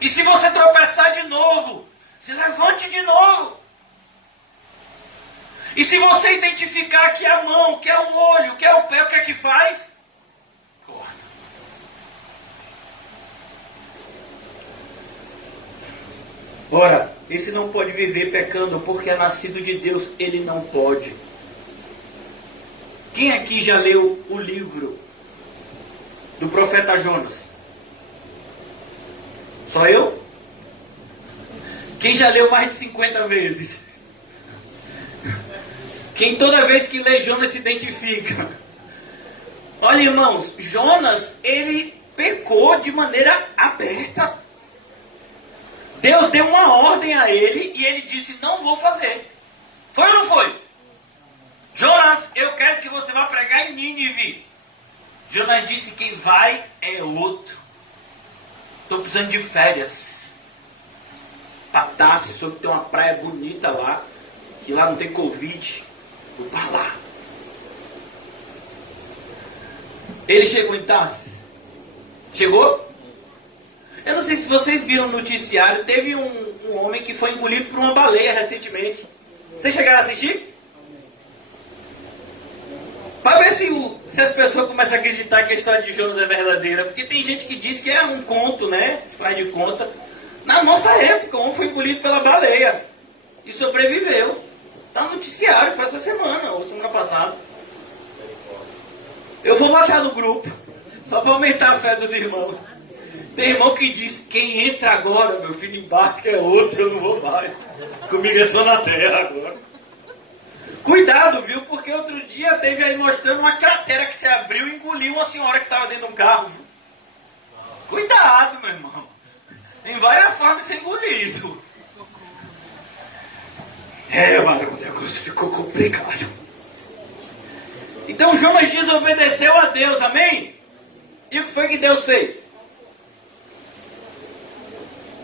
E se você tropeçar de novo, se levante de novo. E se você identificar que é a mão, que é o olho, que é o pé, o que é que faz? Corta. Ora, esse não pode viver pecando porque é nascido de Deus. Ele não pode. Quem aqui já leu o livro do profeta Jonas? Só eu? Quem já leu mais de 50 vezes? Quem toda vez que lê Jonas se identifica. Olha, irmãos, Jonas, ele pecou de maneira aberta. Deus deu uma ordem a ele e ele disse, não vou fazer. Foi ou não foi? Jonas, eu quero que você vá pregar em Nínive. Jonas disse, quem vai é outro. Estou precisando de férias. Tarsis, soube que tem uma praia bonita lá, que lá não tem Covid. Vou para lá. Ele chegou em Tarsis? Chegou? Eu não sei se vocês viram no noticiário, teve um homem que foi engolido por uma baleia recentemente. Vocês chegaram a assistir? Para ver se as pessoas começam a acreditar que a história de Jonas é verdadeira. Porque tem gente que diz que é um conto, né? Faz de conta. Na nossa época, o homem foi engolido pela baleia. E sobreviveu. Está no noticiário, foi essa semana, ou semana passada. Eu vou botar no grupo. Só para aumentar a fé dos irmãos. Tem irmão que diz, quem entra agora, meu filho, embarca é outro, eu não vou mais. Comigo é só na terra agora. Cuidado, viu? Porque outro dia teve aí mostrando uma cratera que se abriu e engoliu uma senhora que estava dentro de um carro. Cuidado, meu irmão. Tem várias formas de ser engolido. Mano, o negócio ficou complicado. Então Jonas desobedeceu a Deus, amém? E o que foi que Deus fez?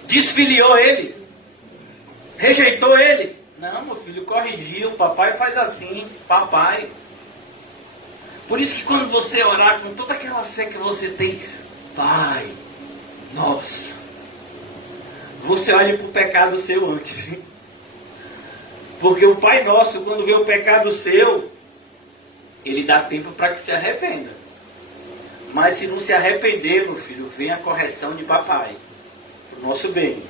Desfiliou ele? Rejeitou ele? Não, meu filho, corrigiu, papai faz assim, papai. Por isso que quando você orar com toda aquela fé que você tem, Pai, nossa, você olha para o pecado seu antes. Porque o Pai Nosso, quando vê o pecado seu, ele dá tempo para que se arrependa. Mas se não se arrepender, meu filho, vem a correção de papai. Para o nosso bem.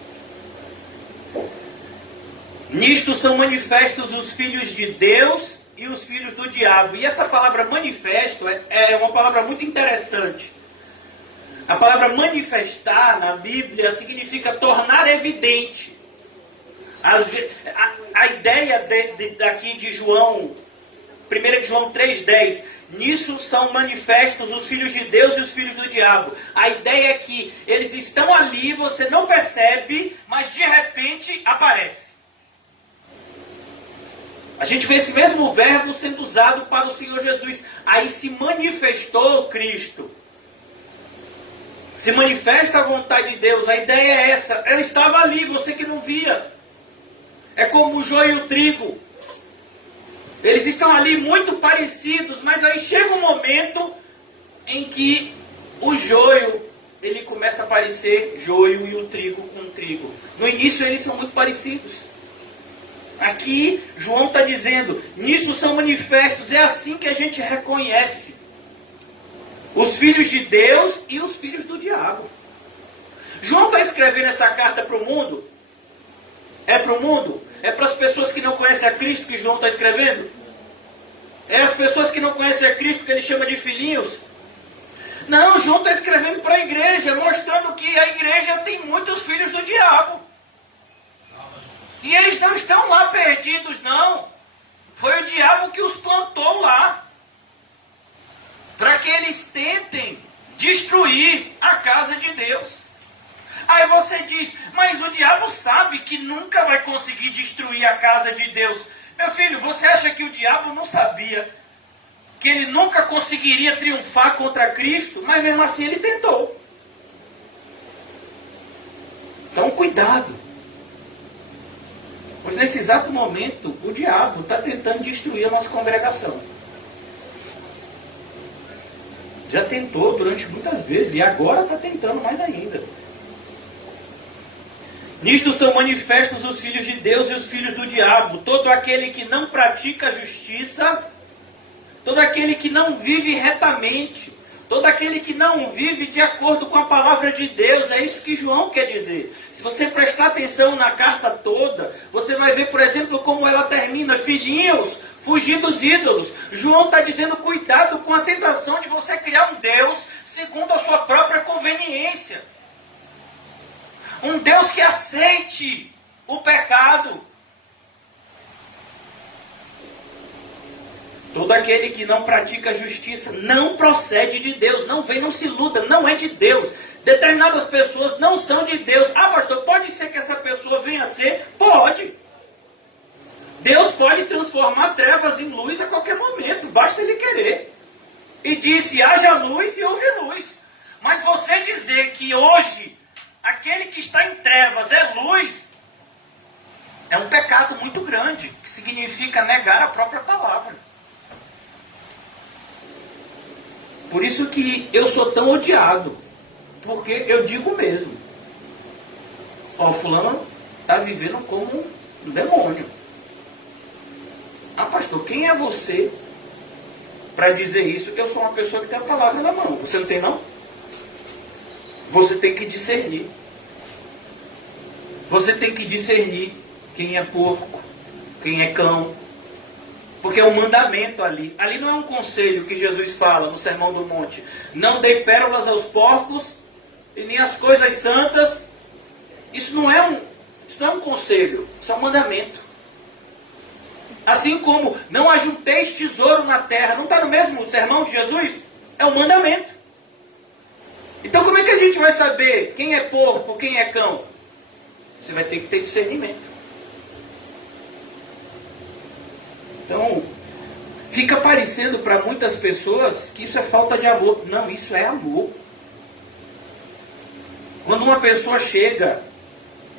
Nisto são manifestos os filhos de Deus e os filhos do diabo. E essa palavra manifesto é uma palavra muito interessante. A palavra manifestar na Bíblia significa tornar evidente. A ideia daqui de João, 1 João 3,10, nisso são manifestos os filhos de Deus e os filhos do diabo. A ideia é que eles estão ali, você não percebe, mas de repente aparece. A gente vê esse mesmo verbo sendo usado para o Senhor Jesus. Aí se manifestou Cristo. Se manifesta a vontade de Deus. A ideia é essa. Ela estava ali, você que não via. É como o joio e o trigo. Eles estão ali muito parecidos, mas aí chega um momento em que o joio, ele começa a parecer joio e o trigo com trigo. No início eles são muito parecidos. Aqui João está dizendo, nisso são manifestos, é assim que a gente reconhece os filhos de Deus e os filhos do diabo. João está escrevendo essa carta para o mundo? É para o mundo? É para as pessoas que não conhecem a Cristo que João está escrevendo? É as pessoas que não conhecem a Cristo que ele chama de filhinhos? Não, João está escrevendo para a igreja, mostrando que a igreja tem muitos filhos do diabo. E eles não estão lá perdidos, não. Foi o diabo que os plantou lá. Para que eles tentem destruir a casa de Deus. Aí você diz, mas o diabo sabe que nunca vai conseguir destruir a casa de Deus. Meu filho, você acha que o diabo não sabia que ele nunca conseguiria triunfar contra Cristo? Mas mesmo assim ele tentou. Então cuidado. Pois nesse exato momento, o diabo está tentando destruir a nossa congregação. Já tentou durante muitas vezes e agora está tentando mais ainda. Nisto são manifestos os filhos de Deus e os filhos do diabo. Todo aquele que não pratica a justiça, todo aquele que não vive retamente, todo aquele que não vive de acordo com a palavra de Deus. É isso que João quer dizer. Se você prestar atenção na carta toda, você vai ver, por exemplo, como ela termina. Filhinhos, fugir dos ídolos. João está dizendo, cuidado com a tentação de você criar um Deus segundo a sua própria conveniência. Um Deus que aceite o pecado. Todo aquele que não pratica a justiça não procede de Deus, não vem, não se iluda, não é de Deus. Determinadas pessoas não são de Deus. Ah, pastor, pode ser que essa pessoa venha a ser? Pode. Deus pode transformar trevas em luz a qualquer momento, basta Ele querer. E disse, haja luz e houve luz. Mas você dizer que hoje aquele que está em trevas é luz, é um pecado muito grande, que significa negar a própria palavra. Por isso que eu sou tão odiado, porque eu digo mesmo. Ó, fulano está vivendo como um demônio. Ah, pastor, quem é você para dizer isso? Eu sou uma pessoa que tem a palavra na mão. Você não tem, não? Você tem que discernir. Você tem que discernir quem é porco, quem é cão. Porque é um mandamento ali. Ali não é um conselho que Jesus fala no Sermão do Monte. Não dei pérolas aos porcos e nem as coisas santas. Isso não é um conselho. Isso é um mandamento. Assim como não ajunteis tesouro na terra. Não está no mesmo sermão de Jesus? É um mandamento. Então como é que a gente vai saber quem é porco, quem é cão? Você vai ter que ter discernimento. Então, fica parecendo para muitas pessoas que isso é falta de amor. Não, isso é amor. Quando uma pessoa chega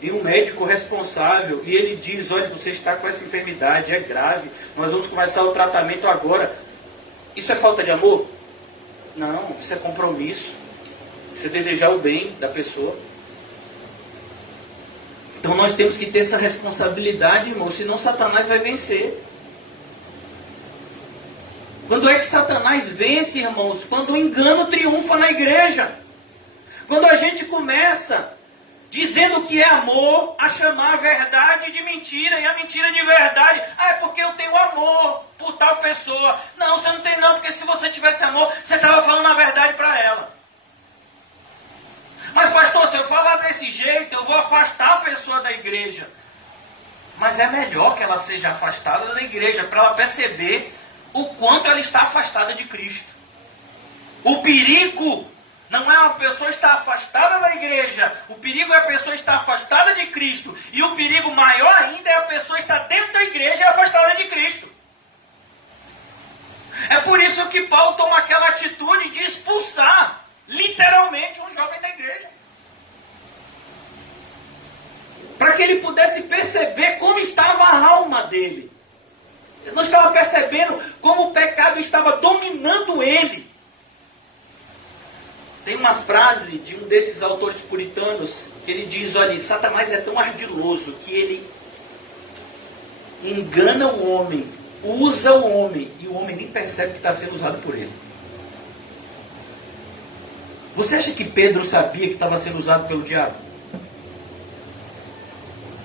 em um médico responsável e ele diz, olha, você está com essa enfermidade, é grave, nós vamos começar o tratamento agora. Isso é falta de amor? Não, isso é compromisso. Isso é desejar o bem da pessoa. Então nós temos que ter essa responsabilidade, irmão, senão Satanás vai vencer. Quando é que Satanás vence, irmãos? Quando o engano triunfa na igreja. Quando a gente começa dizendo que é amor, a chamar a verdade de mentira e a mentira de verdade. Ah, é porque eu tenho amor por tal pessoa. Não, você não tem não, porque se você tivesse amor, você estava falando a verdade para ela. Mas pastor, se eu falar desse jeito, eu vou afastar a pessoa da igreja. Mas é melhor que ela seja afastada da igreja, para ela perceber o quanto ela está afastada de Cristo. O perigo não é uma pessoa estar afastada da igreja. O perigo é a pessoa estar afastada de Cristo. E o perigo maior ainda é a pessoa estar dentro da igreja e afastada de Cristo. É por isso que Paulo toma aquela atitude de expulsar, literalmente, um jovem da igreja. Para que ele pudesse perceber como estava a alma dele. Ele não estava percebendo como o pecado estava dominando ele. Tem uma frase de um desses autores puritanos que ele diz, olha, Satanás é tão ardiloso que ele engana o homem, usa o homem, e o homem nem percebe que está sendo usado por ele. Você acha que Pedro sabia que estava sendo usado pelo diabo?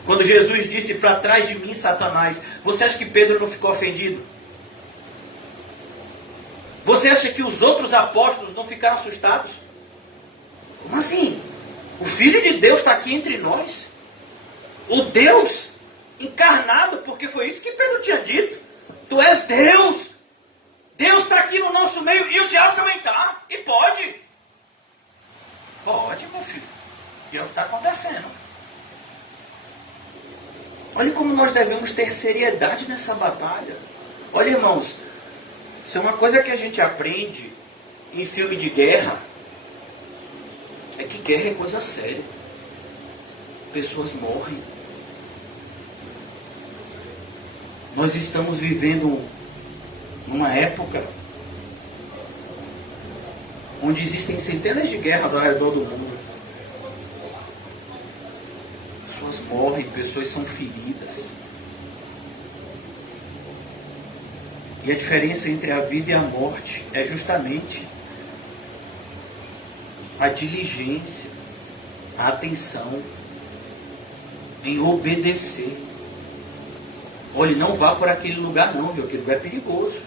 Quando Jesus disse, para trás de mim, Satanás, você acha que Pedro não ficou ofendido? Você acha que os outros apóstolos não ficaram assustados? Como assim? O Filho de Deus está aqui entre nós? O Deus encarnado, porque foi isso que Pedro tinha dito. Tu és Deus. Deus está aqui no nosso meio e o diabo também está. E pode. Pode, meu filho. E é o que está acontecendo. Olha como nós devemos ter seriedade nessa batalha. Olha, irmãos, isso é uma coisa que a gente aprende em filme de guerra. É que guerra é coisa séria. Pessoas morrem. Nós estamos vivendo numa época onde existem centenas de guerras ao redor do mundo. Pessoas morrem, pessoas são feridas. E a diferença entre a vida e a morte é justamente a diligência, a atenção em obedecer. Olha, não vá por aquele lugar não, viu? Aquele lugar é perigoso.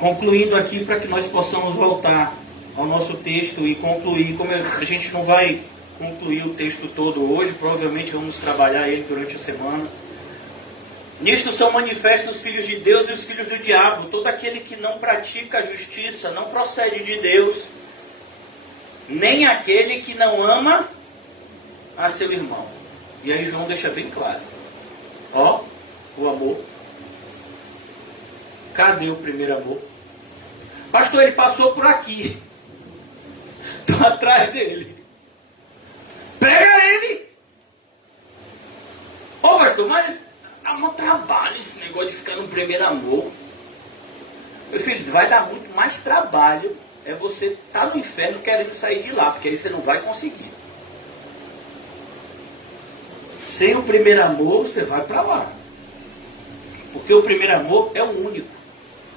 Concluindo aqui, para que nós possamos voltar ao nosso texto e concluir, como a gente não vai concluir o texto todo hoje, provavelmente vamos trabalhar ele durante a semana. Nisto são manifestos os filhos de Deus e os filhos do diabo. Todo aquele que não pratica a justiça não procede de Deus, nem aquele que não ama a seu irmão. E aí João deixa bem claro. Ó, o amor. Cadê o primeiro amor? Pastor, ele passou por aqui. Estou atrás dele. Prega ele. Ô pastor, mas dá um trabalho esse negócio de ficar no primeiro amor. Meu filho, vai dar muito mais trabalho é você estar no inferno querendo sair de lá, porque aí você não vai conseguir. Sem o primeiro amor, você vai para lá. Porque o primeiro amor é o único.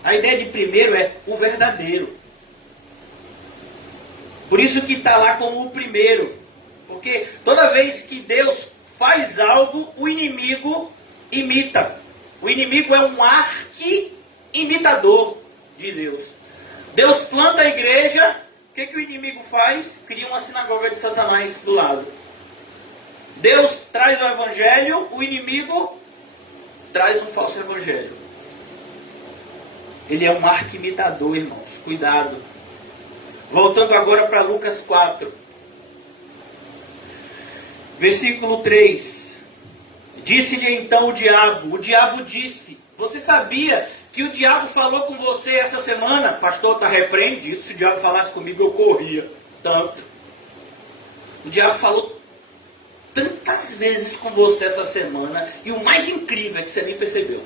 A ideia de primeiro é o verdadeiro. Por isso que está lá como o primeiro. Porque toda vez que Deus faz algo, o inimigo imita. O inimigo é um arqui-imitador de Deus. Deus planta a igreja, o que o inimigo faz? Cria uma sinagoga de Satanás do lado. Deus traz o evangelho, o inimigo traz um falso evangelho. Ele é um arqui-imitador, irmãos. Cuidado. Voltando agora para Lucas 4. Versículo 3. Disse-lhe então o diabo disse, você sabia que o diabo falou com você essa semana? Pastor, está repreendido, se o diabo falasse comigo eu corria tanto. O diabo falou tantas vezes com você essa semana, e o mais incrível é que você nem percebeu.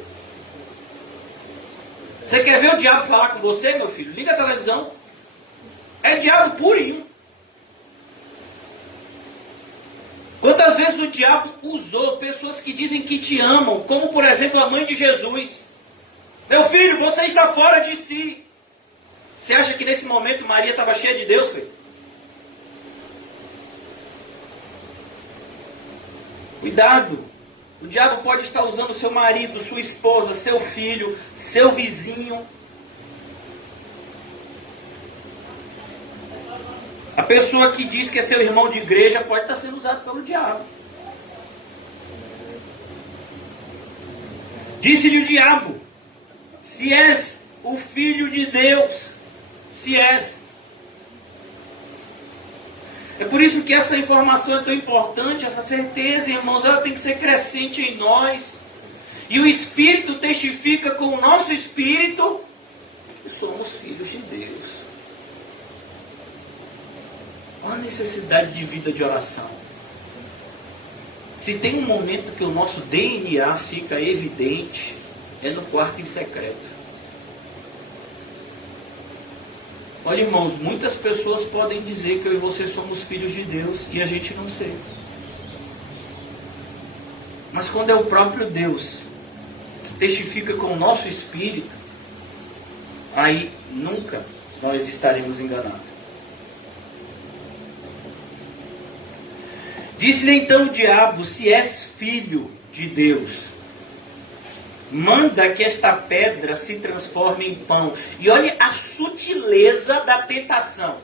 Você quer ver o diabo falar com você, meu filho? Liga a televisão. É diabo purinho. Quantas vezes o diabo usou pessoas que dizem que te amam, como por exemplo a mãe de Jesus. Meu filho, você está fora de si. Você acha que nesse momento Maria estava cheia de Deus, filho? Cuidado. O diabo pode estar usando seu marido, sua esposa, seu filho, seu vizinho. A pessoa que diz que é seu irmão de igreja pode estar sendo usado pelo diabo. Disse-lhe o diabo, se és o filho de Deus, se és. É por isso que essa informação é tão importante, essa certeza, irmãos, ela tem que ser crescente em nós. E o Espírito testifica com o nosso Espírito que somos filhos de Deus. Olha a necessidade de vida de oração. Se tem um momento que o nosso DNA fica evidente, é no quarto em secreto. Olha, irmãos, muitas pessoas podem dizer que eu e você somos filhos de Deus e a gente não sei. Mas quando é o próprio Deus que testifica com o nosso espírito, aí nunca nós estaremos enganados. Disse-lhe então o diabo, se és filho de Deus, manda que esta pedra se transforme em pão. E olha a sutileza da tentação.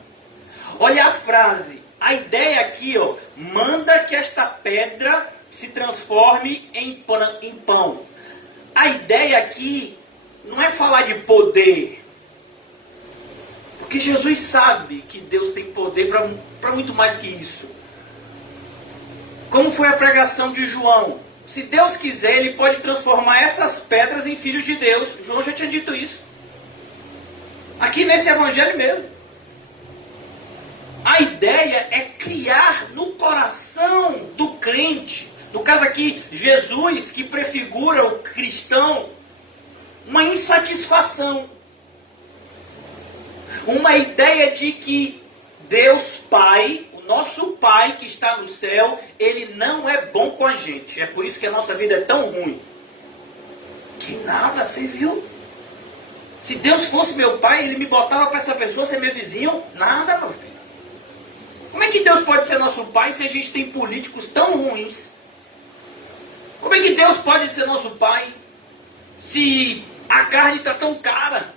Olha a frase. A ideia aqui, ó, manda que esta pedra se transforme em pão. A ideia aqui não é falar de poder. Porque Jesus sabe que Deus tem poder para muito mais que isso. Como foi a pregação de João? Se Deus quiser, Ele pode transformar essas pedras em filhos de Deus. João já tinha dito isso. Aqui nesse evangelho mesmo. A ideia é criar no coração do crente, no caso aqui, Jesus, que prefigura o cristão, uma insatisfação. Uma ideia de que Deus Pai, nosso Pai que está no céu, Ele não é bom com a gente. É por isso que a nossa vida é tão ruim. Que nada, você viu? Se Deus fosse meu Pai, Ele me botava para essa pessoa ser meu vizinho? Nada, meu filho. Como é que Deus pode ser nosso Pai se a gente tem políticos tão ruins? Como é que Deus pode ser nosso Pai se a carne está tão cara?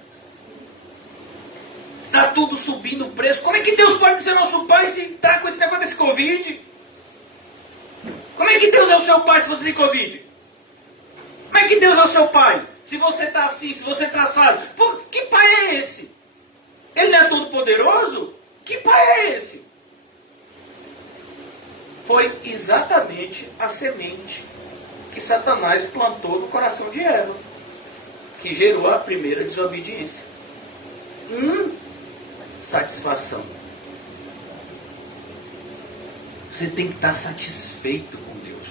Está tudo subindo o preço. Como é que Deus pode ser nosso Pai se está com esse negócio desse Covid? Como é que Deus é o seu Pai se você tem Covid? Como é é que Deus é o seu pai? Se você está assim, se você está assado. Pô, que pai é esse? Ele não é todo poderoso? Que pai é esse? Foi exatamente a semente que Satanás plantou no coração de Eva, que gerou a primeira desobediência. Satisfação. Você tem que estar satisfeito com Deus.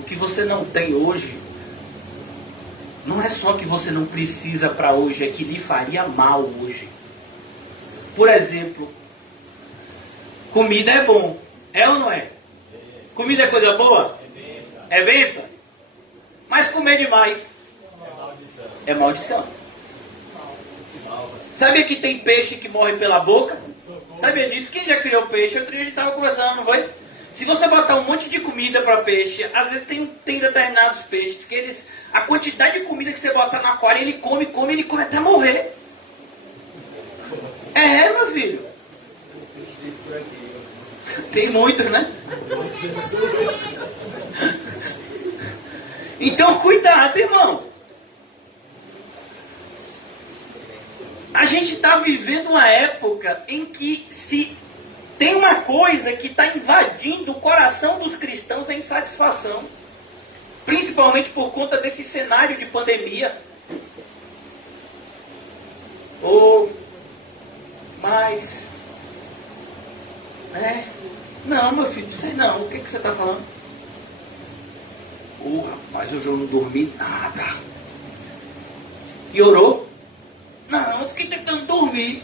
O que você não tem hoje, não é só que você não precisa para hoje, é que lhe faria mal hoje. Por exemplo, comida é bom. É ou não é? Comida é coisa boa? É bênção. Mas comer demais é maldição. Sabia que tem peixe que morre pela boca? Sabia disso? Quem já criou peixe? Outro dia a gente estava conversando, não foi? Se você botar um monte de comida para peixe, às vezes tem determinados peixes que eles, a quantidade de comida que você bota no aquário, ele come até morrer. É, meu filho. Tem muitos, né? Então, cuidado, irmão. A gente está vivendo uma época em que se tem uma coisa que está invadindo o coração dos cristãos, é insatisfação. Principalmente por conta desse cenário de pandemia. Mas... não, meu filho, sei não. O que você está falando? Rapaz, hoje eu não dormi nada. E orou? Não, eu fiquei tentando dormir.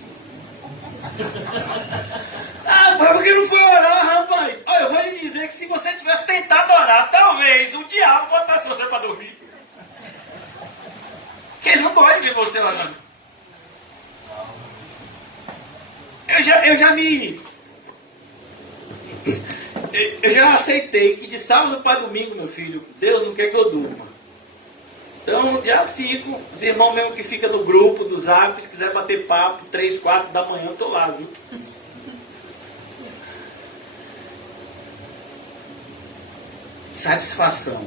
Mas por que não foi orar, rapaz? Olha, eu vou lhe dizer que se você tivesse tentado orar, talvez o diabo botasse você para dormir. Porque ele não gosta de ver você orando. Eu já aceitei que de sábado para domingo, meu filho, Deus não quer que eu durma. Então já fico, os irmãos mesmo que ficam no grupo do Zap, se quiser bater papo, 3, 4 da manhã eu estou lá, viu? Satisfação.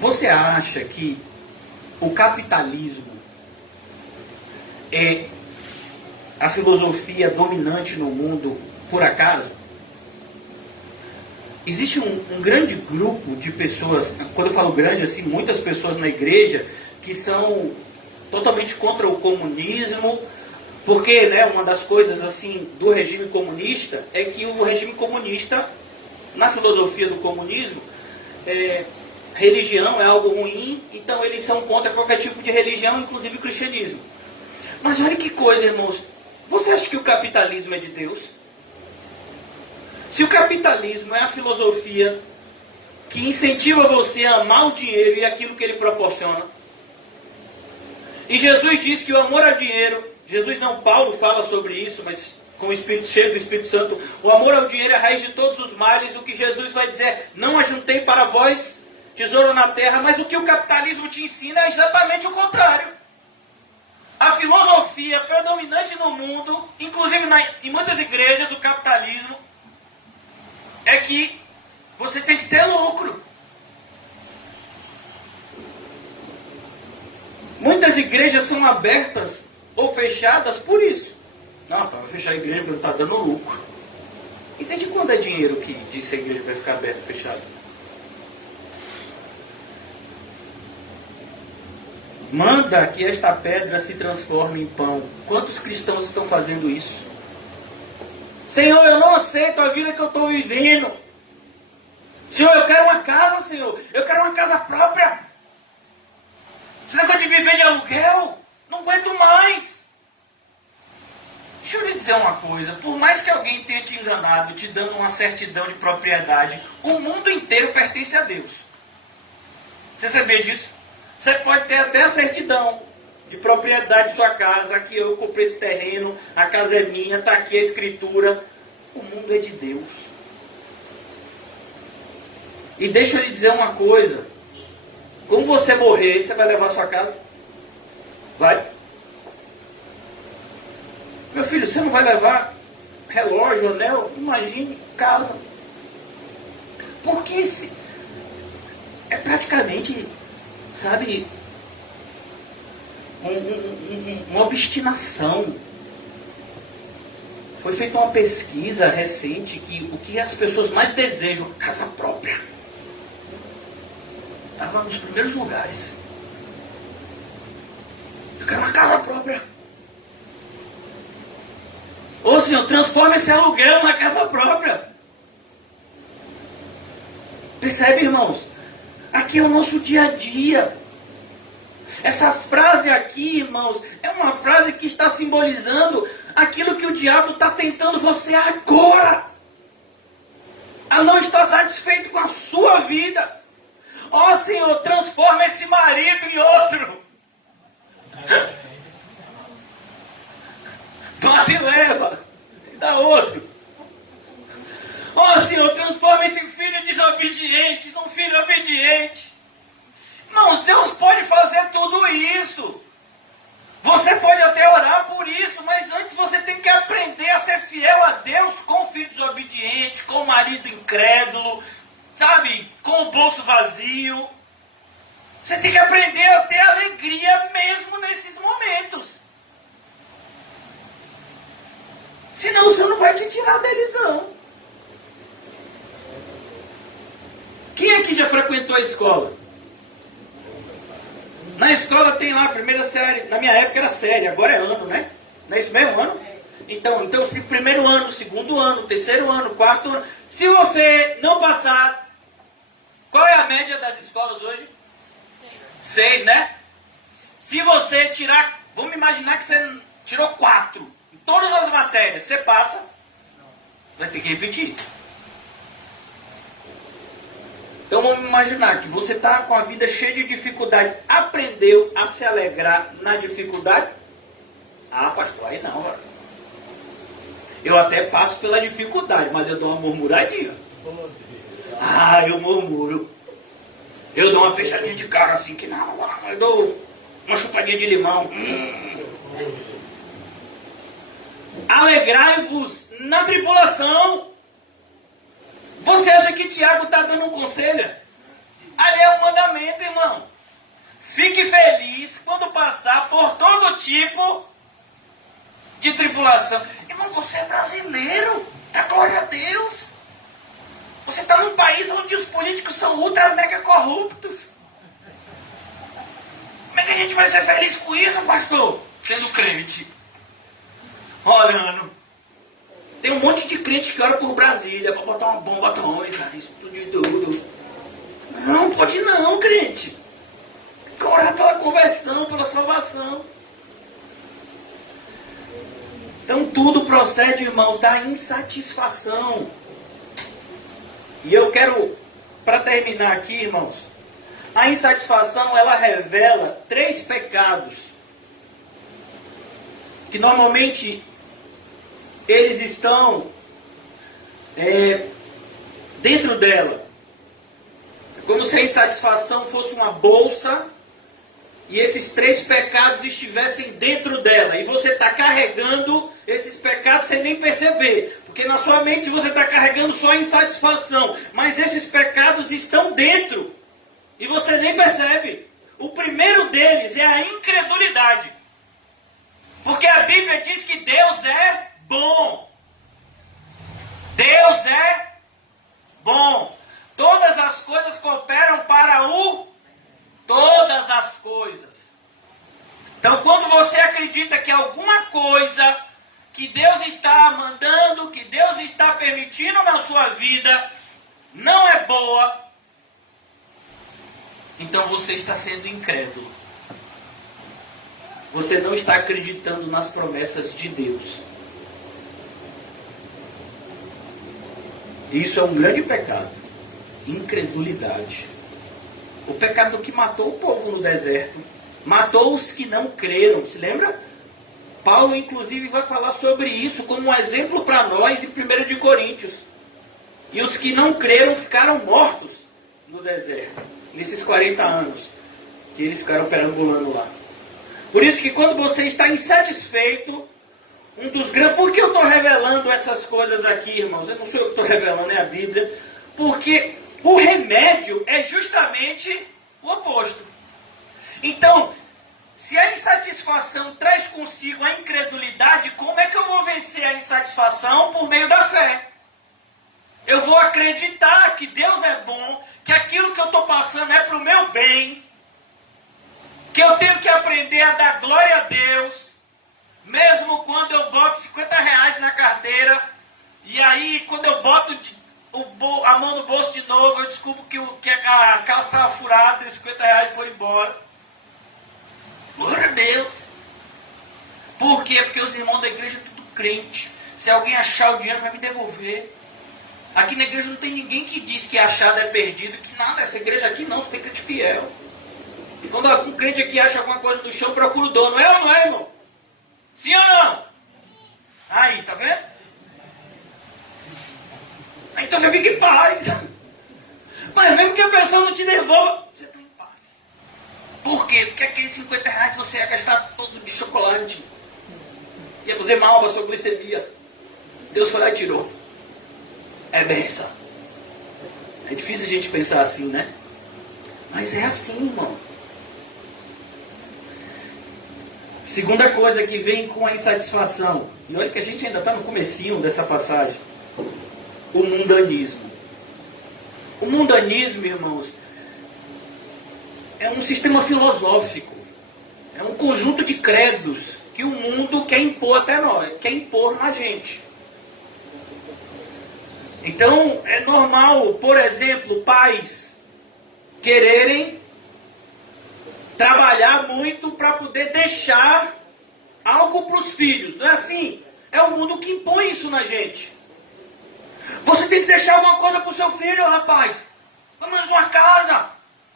Você acha que o capitalismo é a filosofia dominante no mundo por acaso? Existe um grande grupo de pessoas, quando eu falo grande, assim, muitas pessoas na igreja que são totalmente contra o comunismo, porque, né, uma das coisas assim do regime comunista é que o regime comunista, na filosofia do comunismo, religião é algo ruim, então eles são contra qualquer tipo de religião, inclusive o cristianismo. Mas olha que coisa, irmãos, você acha que o capitalismo é de Deus? Se o capitalismo é a filosofia que incentiva você a amar o dinheiro e aquilo que ele proporciona, e Jesus diz que o amor ao dinheiro, Jesus não, Paulo fala sobre isso, mas com o Espírito cheio do Espírito Santo, o amor ao dinheiro é a raiz de todos os males. O que Jesus vai dizer, não ajuntei para vós tesouro na terra, mas o que o capitalismo te ensina é exatamente o contrário. A filosofia predominante no mundo, inclusive em muitas igrejas do capitalismo, é que você tem que ter lucro. Muitas igrejas são abertas ou fechadas por isso. Não, para fechar a igreja porque não está dando lucro. E desde quando é dinheiro que diz que a igreja vai ficar aberta ou fechada? Manda que esta pedra se transforme em pão. Quantos cristãos estão fazendo isso? Senhor, eu não aceito a vida que eu estou vivendo. Senhor, eu quero uma casa, Senhor. Eu quero uma casa própria. Esse negócio de viver de aluguel, não aguento mais. Deixa eu lhe dizer uma coisa. Por mais que alguém tenha te enganado, te dando uma certidão de propriedade, o mundo inteiro pertence a Deus. Você sabia disso? Você pode ter até a certidão de propriedade de sua casa. Aqui eu comprei esse terreno, a casa é minha, está aqui a escritura. O mundo é de Deus. E deixa eu lhe dizer uma coisa. Quando você morrer, você vai levar a sua casa? Vai? Meu filho, você não vai levar relógio, anel? Imagine, casa. Porque é praticamente, sabe, uma obstinação. Foi feita uma pesquisa recente que o que as pessoas mais desejam, casa própria. Estava nos primeiros lugares. Eu quero uma casa própria. Ô Senhor, transforma esse aluguel numa casa própria. Percebe, irmãos? Aqui é o nosso dia a dia. Essa frase aqui, irmãos, é uma frase que está simbolizando aquilo que o diabo está tentando você agora. A não estar satisfeito com a sua vida. Ó Senhor, transforma esse marido em outro. Bate e leva. E dá outro. Ó Senhor, transforma esse filho desobediente num filho obediente. Não, Deus pode fazer tudo isso. Você pode até orar por isso, mas antes você tem que aprender a ser fiel a Deus com o filho desobediente, com o marido incrédulo, sabe, com o bolso vazio. Você tem que aprender a ter alegria mesmo nesses momentos. Senão o Senhor não vai te tirar deles, não. Quem aqui já frequentou a escola? Na escola tem lá a primeira série. Na minha época era série, agora é ano, né? Não é isso mesmo, ano? Então você tem primeiro ano, segundo ano, terceiro ano, quarto ano. Se você não passar, qual é a média das escolas hoje? 6, né? Se você tirar, vamos imaginar que você tirou 4 em todas as matérias, você passa, vai ter que repetir. Então vamos imaginar que você está com a vida cheia de dificuldade. Aprendeu a se alegrar na dificuldade? Ah, pastor, aí não. Mano. Eu até passo pela dificuldade, mas eu dou uma murmuradinha. Ah, eu murmuro. Eu dou uma fechadinha de cara assim, que não. Eu dou uma chupadinha de limão. Alegrai-vos na tribulação. Você acha que Tiago está dando um conselho? Ali é um mandamento, irmão. Fique feliz quando passar por todo tipo de tribulação. Irmão, você é brasileiro. Dá glória a Deus. Você está num país onde os políticos são ultra mega corruptos. Como é que a gente vai ser feliz com isso, pastor? Sendo crente. Orando. Tem um monte de crente que ora por Brasília para botar uma bomba atômica, explodir tudo. Não, pode não, crente. Tem que orar pela conversão, pela salvação. Então tudo procede, irmãos, da insatisfação. E eu quero, para terminar aqui, irmãos, a insatisfação, ela revela 3 pecados que normalmente eles estão dentro dela. É como se a insatisfação fosse uma bolsa e esses 3 pecados estivessem dentro dela. E você está carregando esses pecados sem nem perceber. Porque na sua mente você está carregando só a insatisfação. Mas esses pecados estão dentro. E você nem percebe. O primeiro deles é a incredulidade. Porque a Bíblia diz que Deus é bom. Deus é bom. Todas as coisas cooperam para o... Todas as coisas. Então, quando você acredita que alguma coisa que Deus está mandando, que Deus está permitindo na sua vida, não é boa, então você está sendo incrédulo. Você não está acreditando nas promessas de Deus. Isso é um grande pecado. Incredulidade. O pecado que matou o povo no deserto. Matou os que não creram. Se lembra? Paulo, inclusive, vai falar sobre isso como um exemplo para nós em 1 de Coríntios. E os que não creram ficaram mortos no deserto. Nesses 40 anos que eles ficaram perambulando lá. Por isso que quando você está insatisfeito, um dos grandes... Por que eu estou revelando essas coisas aqui, irmãos? Eu não sou eu que estou revelando, é a Bíblia. Porque O remédio é justamente o oposto. Então, se a insatisfação traz consigo a incredulidade, como é que eu vou vencer a insatisfação? Por meio da fé. Eu vou acreditar que Deus é bom, que aquilo que eu estou passando é para o meu bem, que eu tenho que aprender a dar glória a Deus, mesmo quando eu boto R$50 na carteira, e aí quando eu boto a mão no bolso de novo, eu descubro que a calça estava furada e os R$50 foram embora. Glória a Deus. Por quê? Porque os irmãos da igreja é tudo crente. Se alguém achar o dinheiro, vai me devolver. Aqui na igreja não tem ninguém que diz que achado é perdido, que nada, essa igreja aqui não, você tem crente fiel. E quando um crente aqui acha alguma coisa no chão, procura o dono. É ou não é, irmão? Sim ou não? Aí, tá vendo? Então você fica em paz. Mas mesmo que a pessoa não te devolva, você está em paz. Por quê? Porque aqueles R$50 você ia gastar todo de chocolate. Ia fazer mal para a sua glicemia. Deus foi lá e tirou. É benção. É difícil a gente pensar assim, né? Mas é assim, irmão. Segunda coisa que vem com a insatisfação. E olha que a gente ainda está no comecinho dessa passagem. O mundanismo. O mundanismo, irmãos, é um sistema filosófico. É um conjunto de credos que o mundo quer impor até nós, quer impor na gente. Então, é normal, por exemplo, pais quererem trabalhar muito para poder deixar algo para os filhos. Não é assim? É o mundo que impõe isso na gente. Você tem que deixar alguma coisa para o seu filho, rapaz. Pelo menos uma casa.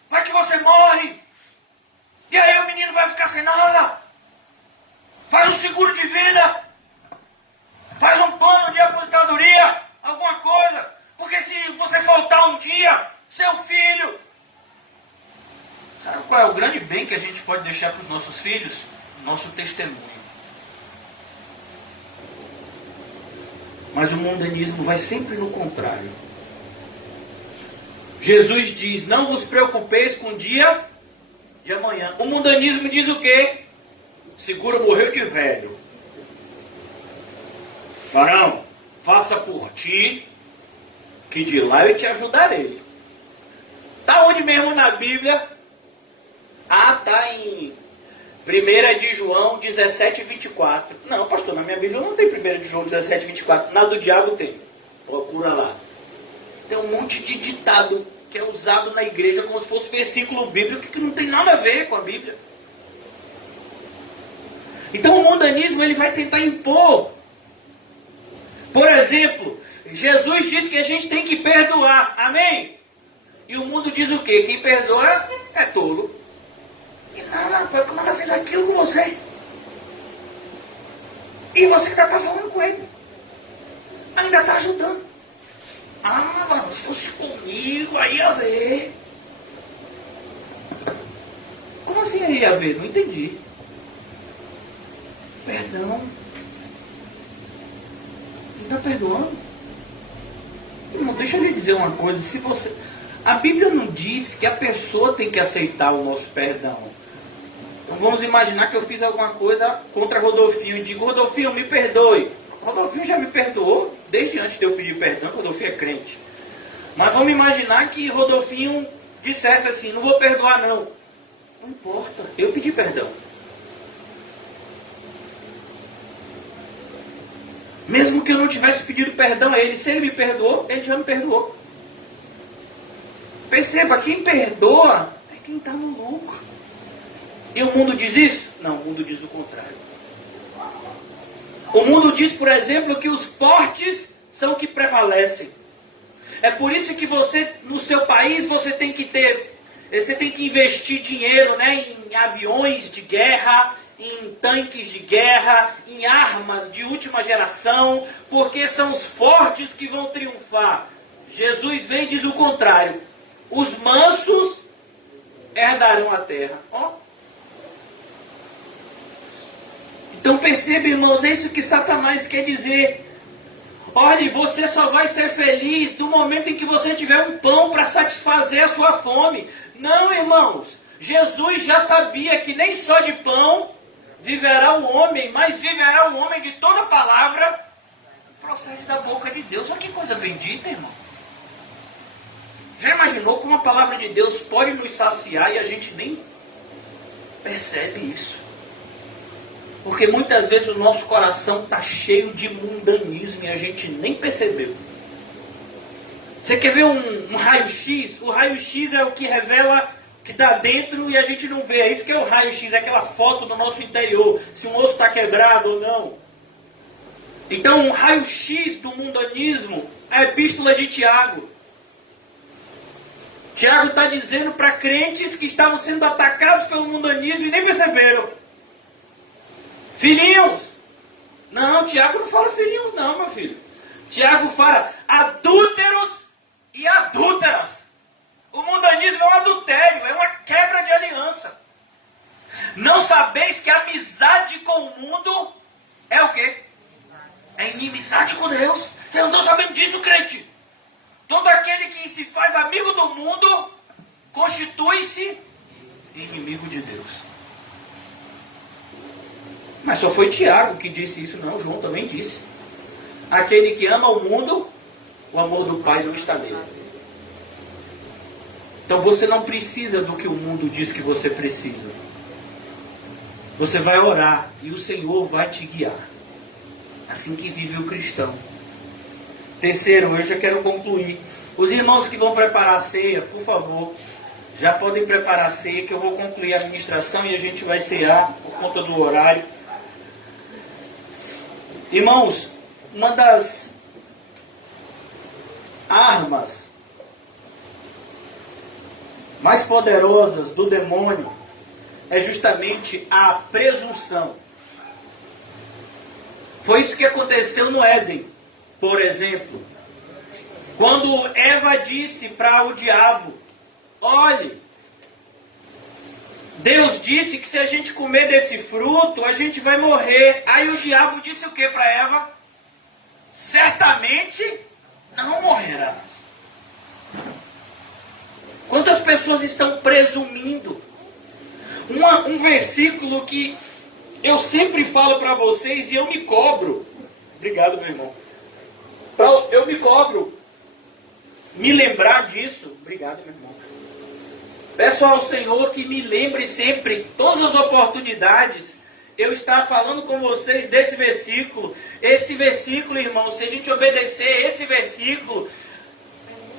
Vai que você morre. E aí o menino vai ficar sem nada. Faz um seguro de vida. Faz um plano de aposentadoria. Alguma coisa. Porque se você faltar um dia, seu filho... Sabe qual é o grande bem que a gente pode deixar para os nossos filhos? Nosso testemunho. Mas o mundanismo vai sempre no contrário. Jesus diz, não vos preocupeis com o dia de amanhã. O mundanismo diz o quê? Seguro morreu de velho. Varão, faça por ti, que de lá eu te ajudarei. Está onde mesmo na Bíblia? Ah, está em 1 de João 17, 24. Não, pastor, na minha Bíblia não tem 1 de João 17, 24. Na do diabo tem. Procura lá. Tem um monte de ditado que é usado na igreja como se fosse versículo bíblico que não tem nada a ver com a Bíblia. Então o mundanismo ele vai tentar impor. Por exemplo, Jesus diz que a gente tem que perdoar. Amém? E o mundo diz o quê? Quem perdoa é tolo. E nada, foi como ela fez aquilo com você. E você ainda está falando com ele. Ainda está ajudando. Ah, mano, se fosse comigo, aí ia ver. Como assim aí ia ver? Não entendi. Perdão. Não está perdoando? Não, deixa eu lhe dizer uma coisa. Se você... A Bíblia não diz que a pessoa tem que aceitar o nosso perdão. Então vamos imaginar que eu fiz alguma coisa contra Rodolfinho e digo, Rodolfinho, me perdoe. Rodolfinho já me perdoou desde antes de eu pedir perdão, Rodolfinho é crente. Mas vamos imaginar que Rodolfinho dissesse assim, não vou perdoar não. Não importa, eu pedi perdão. Mesmo que eu não tivesse pedido perdão a ele, se ele me perdoou, ele já me perdoou. Perceba, quem perdoa é quem está no lucro. E o mundo diz isso? Não, o mundo diz o contrário. O mundo diz, por exemplo, que os fortes são que prevalecem. É por isso que você, no seu país, você tem que investir dinheiro, né, em aviões de guerra, em tanques de guerra, em armas de última geração, porque são os fortes que vão triunfar. Jesus vem e diz o contrário. Os mansos herdarão a terra. Ó. Então perceba, irmãos, é isso que Satanás quer dizer. Olhe, você só vai ser feliz no momento em que você tiver um pão para satisfazer a sua fome. Não, irmãos. Jesus já sabia que nem só de pão viverá o homem, mas viverá o homem de toda palavra que procede da boca de Deus. Olha que coisa bendita, irmão. Já imaginou como a palavra de Deus pode nos saciar e a gente nem percebe isso? Porque muitas vezes o nosso coração está cheio de mundanismo e a gente nem percebeu. Você quer ver um raio-x? O raio-x é o que revela o que está dentro e a gente não vê. É isso que é o raio-x, é aquela foto do nosso interior, se um osso está quebrado ou não. Então, o raio-x do mundanismo é a epístola de Tiago. Tiago está dizendo para crentes que estavam sendo atacados pelo mundanismo e nem perceberam. Filhinhos! Não, Tiago não fala filhinhos não, meu filho. Tiago fala adúlteros e adúlteras. O mundanismo é um adultério, é uma quebra de aliança. Não sabeis que a amizade com o mundo é o quê? É inimizade com Deus. Vocês não estão sabendo disso, crente? Todo aquele que se faz amigo do mundo constitui-se inimigo de Deus. Mas só foi Tiago que disse isso, não. João também disse. Aquele que ama o mundo, o amor do Pai não está nele. Então você não precisa do que o mundo diz que você precisa. Você vai orar e o Senhor vai te guiar. Assim que vive o cristão. Terceiro, eu já quero concluir. Os irmãos que vão preparar a ceia, por favor, já podem preparar a ceia, que eu vou concluir a ministração e a gente vai cear por conta do horário. Irmãos, uma das armas mais poderosas do demônio é justamente a presunção. Foi isso que aconteceu no Éden, por exemplo. Quando Eva disse para o diabo, olhe, Deus disse que se a gente comer desse fruto, a gente vai morrer. Aí o diabo disse o que para Eva? Certamente não morrerás. Quantas pessoas estão presumindo? Um versículo que eu sempre falo para vocês e eu me cobro. Obrigado, meu irmão. Eu me cobro me lembrar disso. Obrigado, meu irmão. Peço ao Senhor que me lembre sempre, todas as oportunidades, eu estar falando com vocês desse versículo. Esse versículo, irmão, se a gente obedecer esse versículo,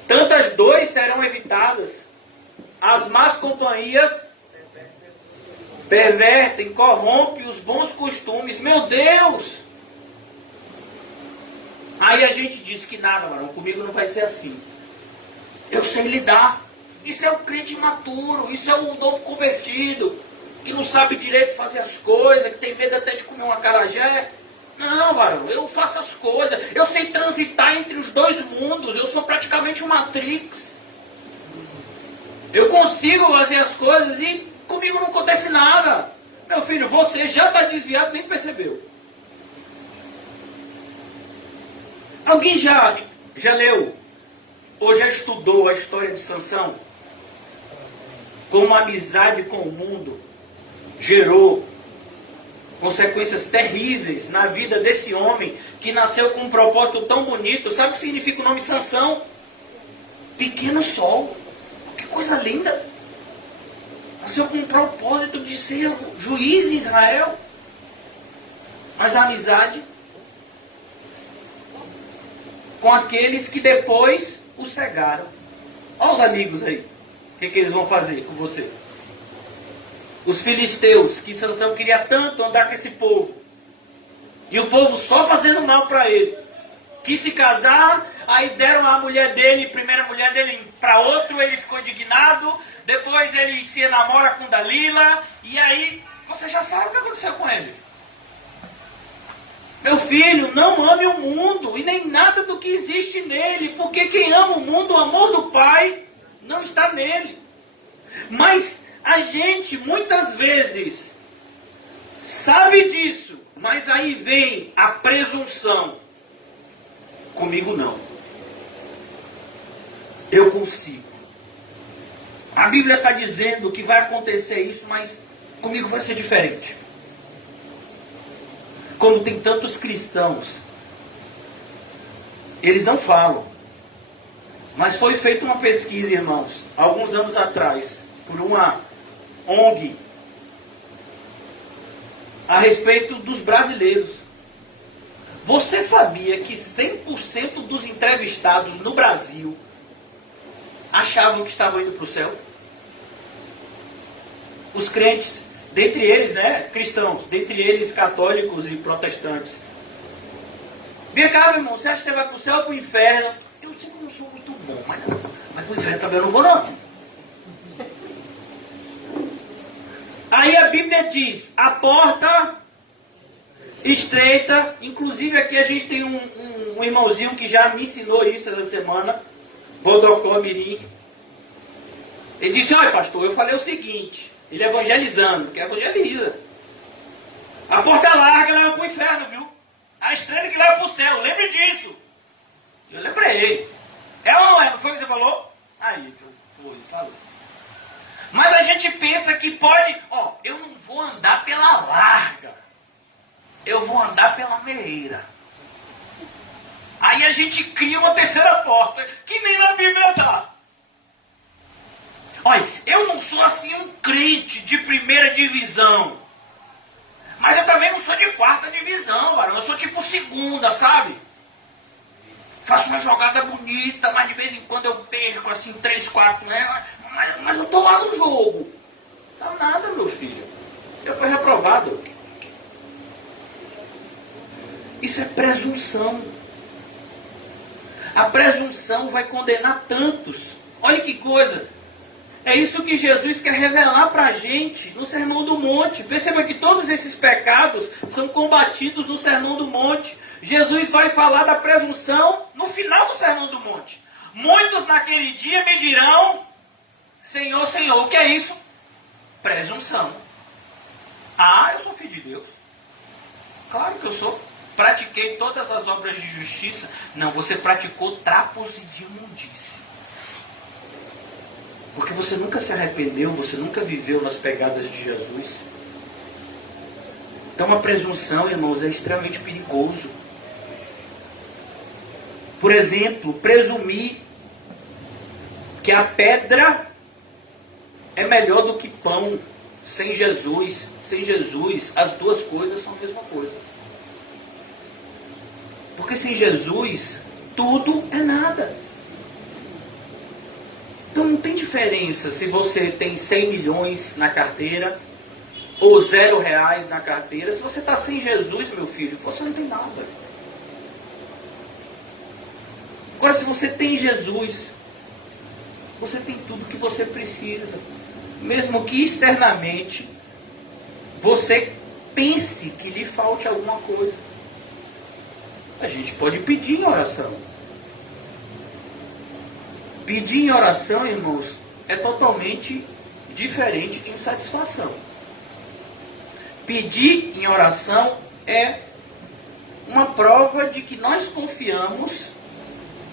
tantas dores serão evitadas. As más companhias pervertem, corrompem os bons costumes. Meu Deus! Aí a gente diz que nada, mano, comigo não vai ser assim. Eu sei lidar. Isso é o crente imaturo, isso é o novo convertido, que não sabe direito fazer as coisas, que tem medo até de comer uma acarajé. Não, varão, eu faço as coisas, eu sei transitar entre os dois mundos, eu sou praticamente um Matrix. Eu consigo fazer as coisas e comigo não acontece nada. Meu filho, você já está desviado, nem percebeu. Alguém já leu ou já estudou a história de Sansão? Como a amizade com o mundo gerou consequências terríveis na vida desse homem que nasceu com um propósito tão bonito. Sabe o que significa o nome Sansão? Pequeno sol. Que coisa linda. Nasceu com um propósito de ser juiz em Israel. Mas a amizade com aqueles que depois o cegaram. Olha os amigos aí. O que eles vão fazer com você? Os filisteus, que Sansão queria tanto andar com esse povo. E o povo só fazendo mal para ele. Quis se casar, aí deram a mulher dele, primeira mulher dele para outro, ele ficou indignado. Depois ele se enamora com Dalila. E aí, você já sabe o que aconteceu com ele. Meu filho, não ame o mundo e nem nada do que existe nele. Porque quem ama o mundo, o amor do Pai, não está nele. Mas a gente muitas vezes sabe disso, mas aí vem a presunção. Comigo não. Eu consigo. A Bíblia está dizendo que vai acontecer isso, mas comigo vai ser diferente. Como tem tantos cristãos, eles não falam. Mas foi feita uma pesquisa, irmãos, alguns anos atrás, por uma ONG, a respeito dos brasileiros. Você sabia que 100% dos entrevistados no Brasil achavam que estavam indo para o céu? Os crentes, dentre eles, né, cristãos, dentre eles católicos e protestantes. Vem cá, meu irmão, você acha que você vai para o céu ou para o inferno? Eu disse que não sou muito bom, mas para o inferno também eu não vou não. Aí a Bíblia diz, a porta estreita, inclusive aqui a gente tem um irmãozinho que já me ensinou isso essa semana, Bodocó Mirim. Ele disse, olha pastor, eu falei o seguinte, ele evangelizando, que evangeliza. A porta larga leva para o inferno, viu? A estreita que leva para o céu, lembre disso. Eu lembrei. É ou não é? Não foi o que você falou? Aí, foi, falou. Mas a gente pensa que pode, eu não vou andar pela larga. Eu vou andar pela meia. Aí a gente cria uma terceira porta, que nem na Bíblia está. Olha, eu não sou assim um crente de primeira divisão. Mas eu também não sou de quarta divisão, varão. Eu sou tipo segunda, sabe? Faço uma jogada bonita, mas de vez em quando eu perco assim 3, 4, né? Mas eu tô lá no jogo. Não tá nada, meu filho. Eu fui reprovado. Isso é presunção. A presunção vai condenar tantos. Olha que coisa. É isso que Jesus quer revelar para a gente no Sermão do Monte. Perceba que todos esses pecados são combatidos no Sermão do Monte. Jesus vai falar da presunção no final do Sermão do Monte. Muitos naquele dia me dirão, Senhor, Senhor, o que é isso? Presunção. Ah, eu sou filho de Deus. Claro que eu sou. Pratiquei todas as obras de justiça. Não, você praticou trapos de imundície. Porque você nunca se arrependeu, você nunca viveu nas pegadas de Jesus. Então a presunção, irmãos, é extremamente perigoso. Por exemplo, presumir que a pedra é melhor do que pão sem Jesus. Sem Jesus, as duas coisas são a mesma coisa. Porque sem Jesus, tudo é nada. Então não tem diferença se você tem 100 milhões na carteira ou R$0 na carteira. Se você está sem Jesus, meu filho, você não tem nada. Agora, se você tem Jesus, você tem tudo que você precisa. Mesmo que externamente você pense que lhe falte alguma coisa. A gente pode pedir em oração. Pedir em oração, irmãos, é totalmente diferente de insatisfação. Pedir em oração é uma prova de que nós confiamos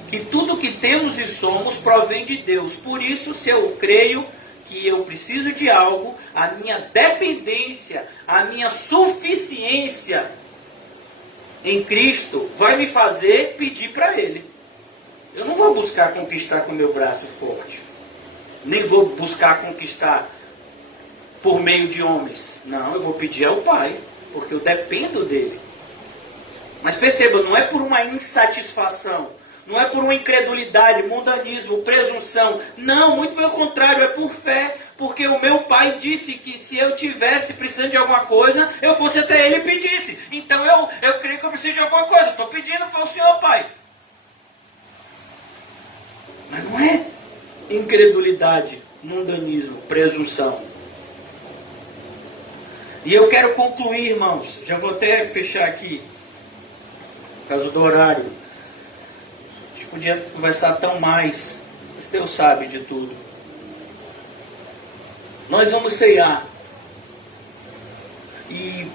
que tudo que temos e somos provém de Deus. Por isso, se eu creio que eu preciso de algo, a minha dependência, a minha suficiência em Cristo vai me fazer pedir para Ele. Eu não vou buscar conquistar com o meu braço forte. Nem vou buscar conquistar por meio de homens. Não, eu vou pedir ao Pai, porque eu dependo dele. Mas perceba, não é por uma insatisfação, não é por uma incredulidade, mundanismo, presunção. Não, muito pelo contrário, é por fé. Porque o meu pai disse que se eu tivesse precisando de alguma coisa, eu fosse até ele e pedisse. Então eu creio que eu preciso de alguma coisa. Estou pedindo para o Senhor, Pai. Mas não é incredulidade, mundanismo, presunção. E eu quero concluir, irmãos. Já vou até fechar aqui, por causa do horário. A gente podia conversar tão mais, mas Deus sabe de tudo. Nós vamos ceiar. E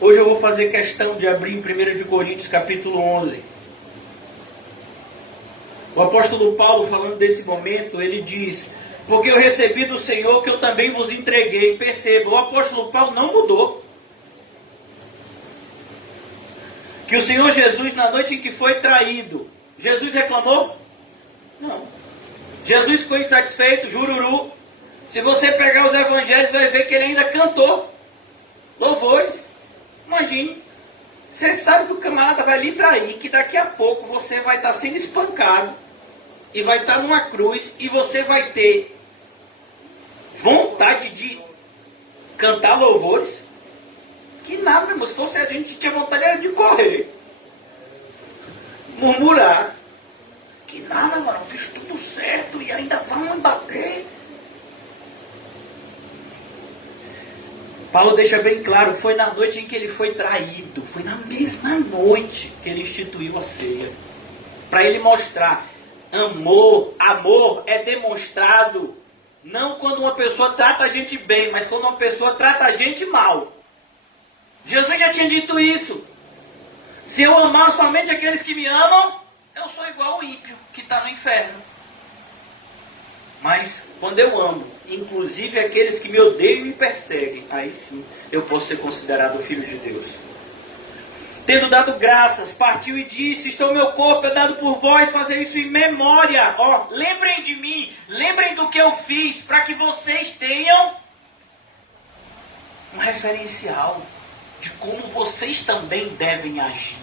hoje eu vou fazer questão de abrir em 1 Coríntios capítulo 11. O apóstolo Paulo, falando desse momento, ele diz: porque eu recebi do Senhor que eu também vos entreguei. Perceba, o apóstolo Paulo não mudou. Que o Senhor Jesus, na noite em que foi traído, Jesus reclamou? Não. Jesus ficou insatisfeito, jururu. Se você pegar os evangelhos, vai ver que ele ainda cantou louvores. Imagine. Você sabe que o camarada vai lhe trair, que daqui a pouco você vai estar sendo espancado e vai estar numa cruz e você vai ter vontade de cantar louvores? Que nada, meu irmão. Se fosse a gente tinha vontade era de correr, murmurar. Que nada, mano, eu fiz tudo certo e ainda vão me bater. Paulo deixa bem claro, foi na noite em que ele foi traído, foi na mesma noite que ele instituiu a ceia. Para ele mostrar, amor é demonstrado não quando uma pessoa trata a gente bem, mas quando uma pessoa trata a gente mal. Jesus já tinha dito isso. Se eu amar somente aqueles que me amam, eu sou igual ao ímpio que está no inferno. Mas quando eu amo, inclusive aqueles que me odeiam e me perseguem, aí sim eu posso ser considerado filho de Deus. Tendo dado graças, partiu e disse: Estou meu corpo é dado por vós, fazer isso em memória. Ó, lembrem de mim, lembrem do que eu fiz, para que vocês tenham um referencial de como vocês também devem agir,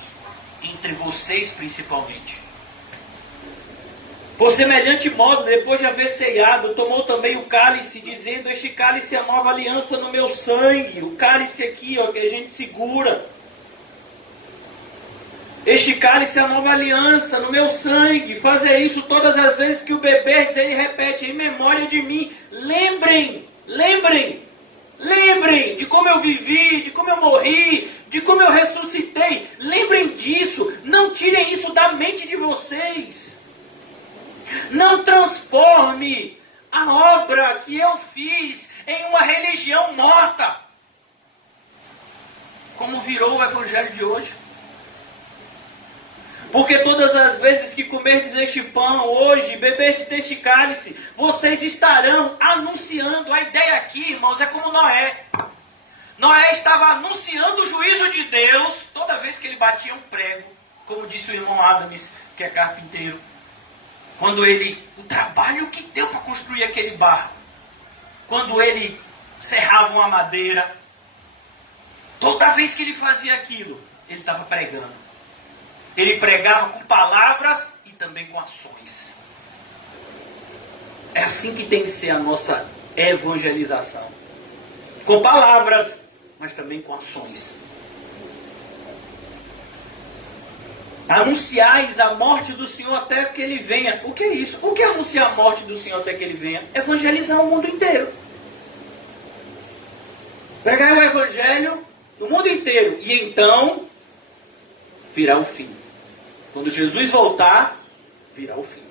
entre vocês principalmente. Por semelhante modo, depois de haver ceado, tomou também o cálice, dizendo: Este cálice é a nova aliança no meu sangue. O cálice aqui, ó, que a gente segura. Este cálice é a nova aliança no meu sangue. Fazer isso todas as vezes que o beberdes. Ele repete: em memória de mim. Lembrem, lembrem, lembrem de como eu vivi, de como eu morri, de como eu ressuscitei. Lembrem disso. Não tirem isso da mente de vocês. Não transforme a obra que eu fiz em uma religião morta, como virou o evangelho de hoje. Porque todas as vezes que comerdes este pão hoje, beberdes deste cálice, vocês estarão anunciando. A ideia aqui, irmãos, é como Noé. Noé estava anunciando o juízo de Deus toda vez que ele batia um prego, como disse o irmão Adams, que é carpinteiro. Quando o trabalho que deu para construir aquele barco, quando ele serrava uma madeira, toda vez que ele fazia aquilo, ele estava pregando. Ele pregava com palavras e também com ações. É assim que tem que ser a nossa evangelização. Com palavras, mas também com ações. Anunciais a morte do Senhor até que Ele venha. O que é isso? O que é anunciar a morte do Senhor até que Ele venha? Evangelizar o mundo inteiro. Pegar o Evangelho no mundo inteiro. E então, virá o fim. Quando Jesus voltar, virá o fim.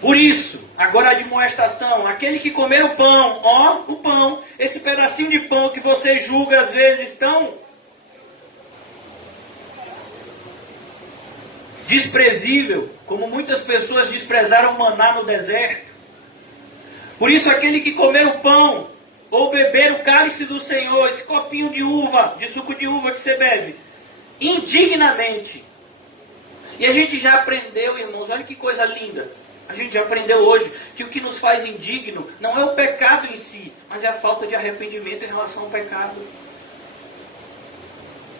Por isso, agora a admoestação, aquele que comer o pão, ó, o pão, esse pedacinho de pão que você julga às vezes tão desprezível, como muitas pessoas desprezaram o maná no deserto. Por isso, aquele que comer o pão, ou beber o cálice do Senhor, esse copinho de uva, de suco de uva que você bebe, indignamente. E a gente já aprendeu, irmãos, olha que coisa linda. A gente já aprendeu hoje que o que nos faz indigno não é o pecado em si, mas é a falta de arrependimento em relação ao pecado.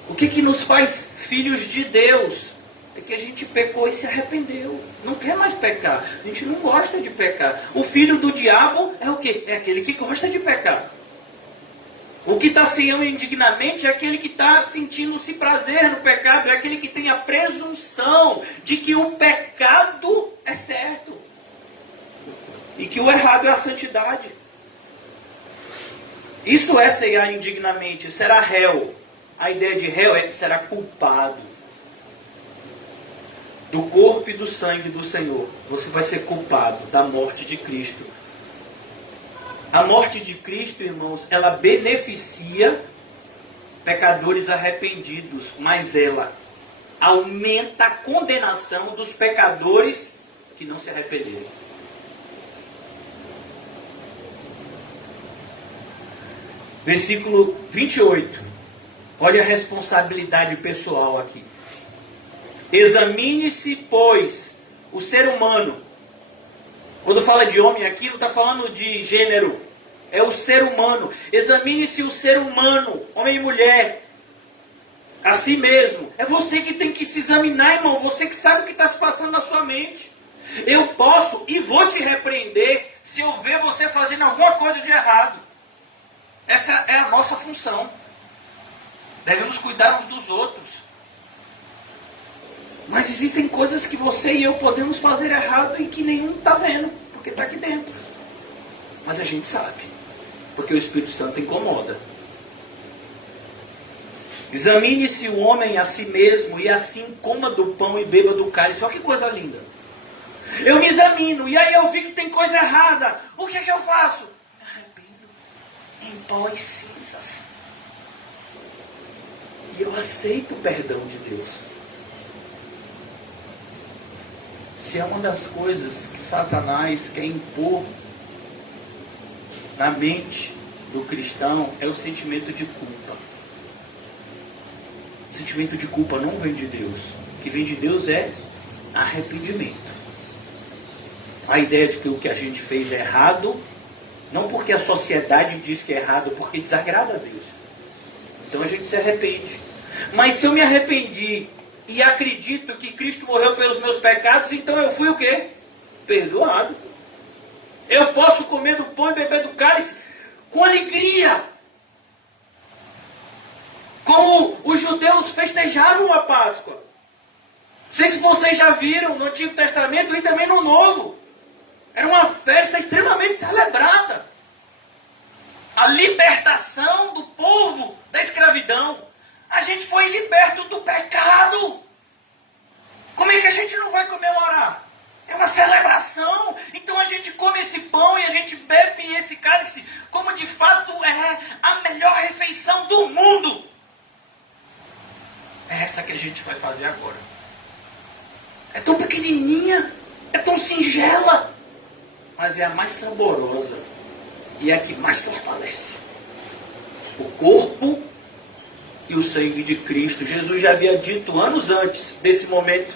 O que nos faz filhos de Deus é que a gente pecou e se arrependeu. Não quer mais pecar. A gente não gosta de pecar. O filho do diabo é o quê? É aquele que gosta de pecar. O que está ceiando indignamente é aquele que está sentindo-se prazer no pecado. É aquele que tem a presunção de que o pecado é certo. E que o errado é a santidade. Isso é ceiar indignamente. Será réu. A ideia de réu é que será culpado. Do corpo e do sangue do Senhor. Você vai ser culpado da morte de Cristo. A morte de Cristo, irmãos, ela beneficia pecadores arrependidos, mas ela aumenta a condenação dos pecadores que não se arrependerem. Versículo 28. Olha a responsabilidade pessoal aqui. Examine-se, pois, o ser humano. Quando fala de homem aqui, não está falando de gênero. É o ser humano. Examine-se o ser humano, homem e mulher. A si mesmo. É você que tem que se examinar, irmão. Você que sabe o que está se passando na sua mente. Eu posso e vou te repreender se eu ver você fazendo alguma coisa de errado. Essa é a nossa função. Devemos cuidar uns dos outros. Mas existem coisas que você e eu podemos fazer errado e que nenhum está vendo, porque está aqui dentro. Mas a gente sabe, porque o Espírito Santo incomoda. Examine-se o homem a si mesmo e assim coma do pão e beba do cálice. Olha que coisa linda. Eu me examino e aí eu vi que tem coisa errada. O que é que eu faço? Me arrependo em pó e cinzas. E eu aceito o perdão de Deus. Se é uma das coisas que Satanás quer impor na mente do cristão, é o sentimento de culpa. O sentimento de culpa não vem de Deus. O que vem de Deus é arrependimento. A ideia de que o que a gente fez é errado, não porque a sociedade diz que é errado, porque desagrada a Deus. Então a gente se arrepende. Mas se eu me arrependi e acredito que Cristo morreu pelos meus pecados, então eu fui o quê? Perdoado. Eu posso comer do pão e beber do cálice com alegria. Como os judeus festejaram a Páscoa. Não sei se vocês já viram no Antigo Testamento e também no Novo. Era uma festa extremamente celebrada. A libertação do povo da escravidão. A gente foi liberto do pecado. Como é que a gente não vai comemorar? É uma celebração. Então a gente come esse pão e a gente bebe esse cálice como de fato é a melhor refeição do mundo. É essa que a gente vai fazer agora. É tão pequenininha, é tão singela, mas é a mais saborosa e é a que mais fortalece. O corpo e o sangue de Cristo. Jesus já havia dito anos antes desse momento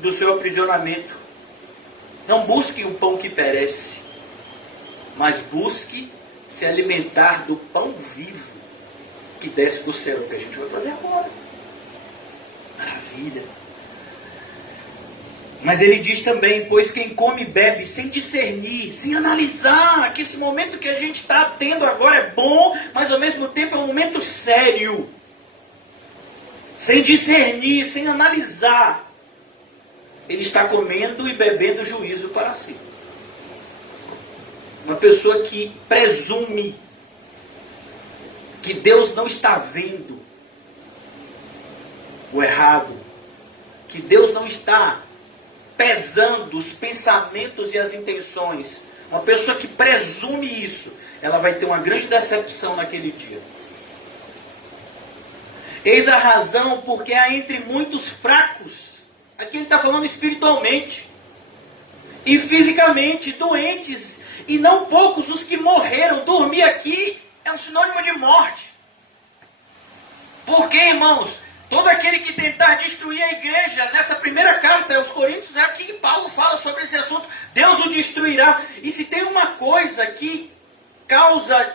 do seu aprisionamento: não busque um pão que perece, mas busque se alimentar do pão vivo que desce do céu, que a gente vai fazer agora. Maravilha. Mas ele diz também: pois quem come e bebe sem discernir, sem analisar, que esse momento que a gente está tendo agora é bom, mas ao mesmo tempo é um momento sério. Sem discernir, sem analisar, ele está comendo e bebendo juízo para si. Uma pessoa que presume que Deus não está vendo o errado, que Deus não está pesando os pensamentos e as intenções. Uma pessoa que presume isso, ela vai ter uma grande decepção naquele dia. Eis a razão porque há entre muitos fracos, aqui ele está falando espiritualmente, e fisicamente doentes, e não poucos os que morreram. Dormir aqui é um sinônimo de morte. Porque, irmãos, todo aquele que tentar destruir a igreja, nessa primeira carta aos Coríntios, é aqui que Paulo fala sobre esse assunto. Deus o destruirá. E se tem uma coisa que causa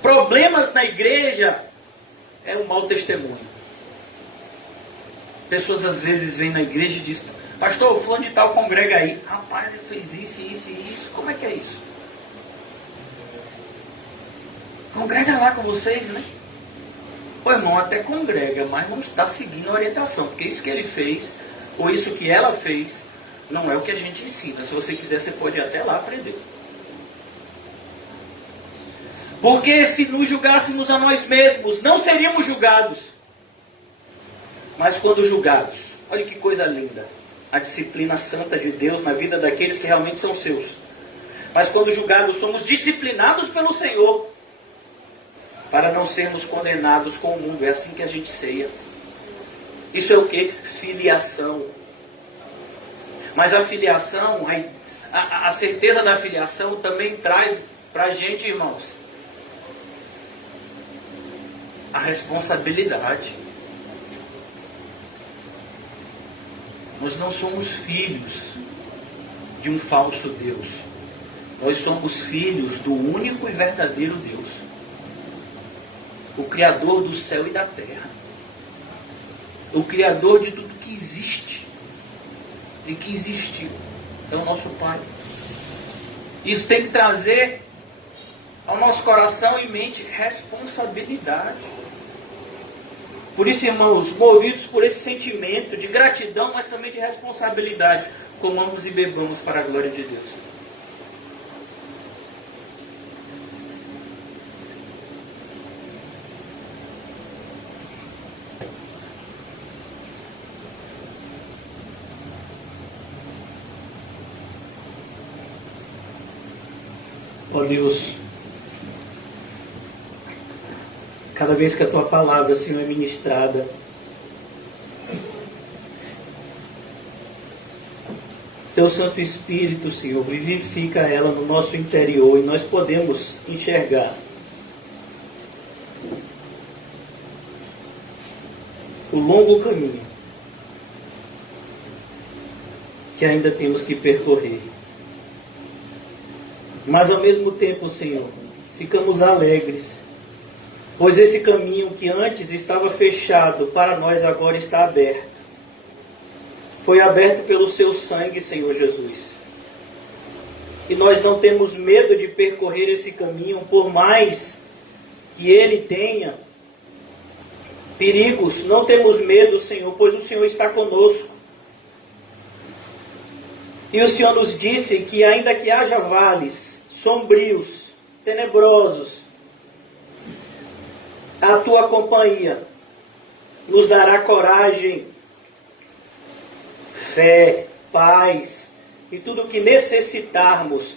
problemas na igreja, é o mau testemunho. Pessoas às vezes vêm na igreja e dizem: pastor, o fulano de tal congrega aí. Rapaz, ele fez isso, isso e isso. Como é que é isso? Congrega lá com vocês, né? O irmão até congrega, mas não está seguindo a orientação. Porque isso que ele fez, ou isso que ela fez, não é o que a gente ensina. Se você quiser, você pode ir até lá aprender. Porque se nos julgássemos a nós mesmos, não seríamos julgados. Mas quando julgados, olha que coisa linda, a disciplina santa de Deus na vida daqueles que realmente são seus. Mas quando julgados, somos disciplinados pelo Senhor. para não sermos condenados com o mundo. É assim que a gente ceia. Isso é o que? Filiação. Mas a filiação, a certeza da filiação também traz para a gente, irmãos, a responsabilidade. Nós não somos filhos de um falso Deus. Nós somos filhos do único e verdadeiro Deus, o Criador do céu e da terra, o Criador de tudo que existe e que existiu. É o nosso Pai. Isso tem que trazer ao nosso coração e mente responsabilidade. Por isso, irmãos, movidos por esse sentimento de gratidão, mas também de responsabilidade, comamos e bebamos para a glória de Deus. Ó Deus, cada vez que a Tua palavra, Senhor, é ministrada, Teu Santo Espírito, Senhor, vivifica ela no nosso interior e nós podemos enxergar o longo caminho que ainda temos que percorrer. Mas ao mesmo tempo, Senhor, ficamos alegres, pois esse caminho que antes estava fechado para nós agora está aberto. Foi aberto pelo Seu sangue, Senhor Jesus. E nós não temos medo de percorrer esse caminho, por mais que ele tenha perigos. Não temos medo, Senhor, pois o Senhor está conosco. E o Senhor nos disse que ainda que haja vales sombrios, tenebrosos, a Tua companhia nos dará coragem, fé, paz e tudo o que necessitarmos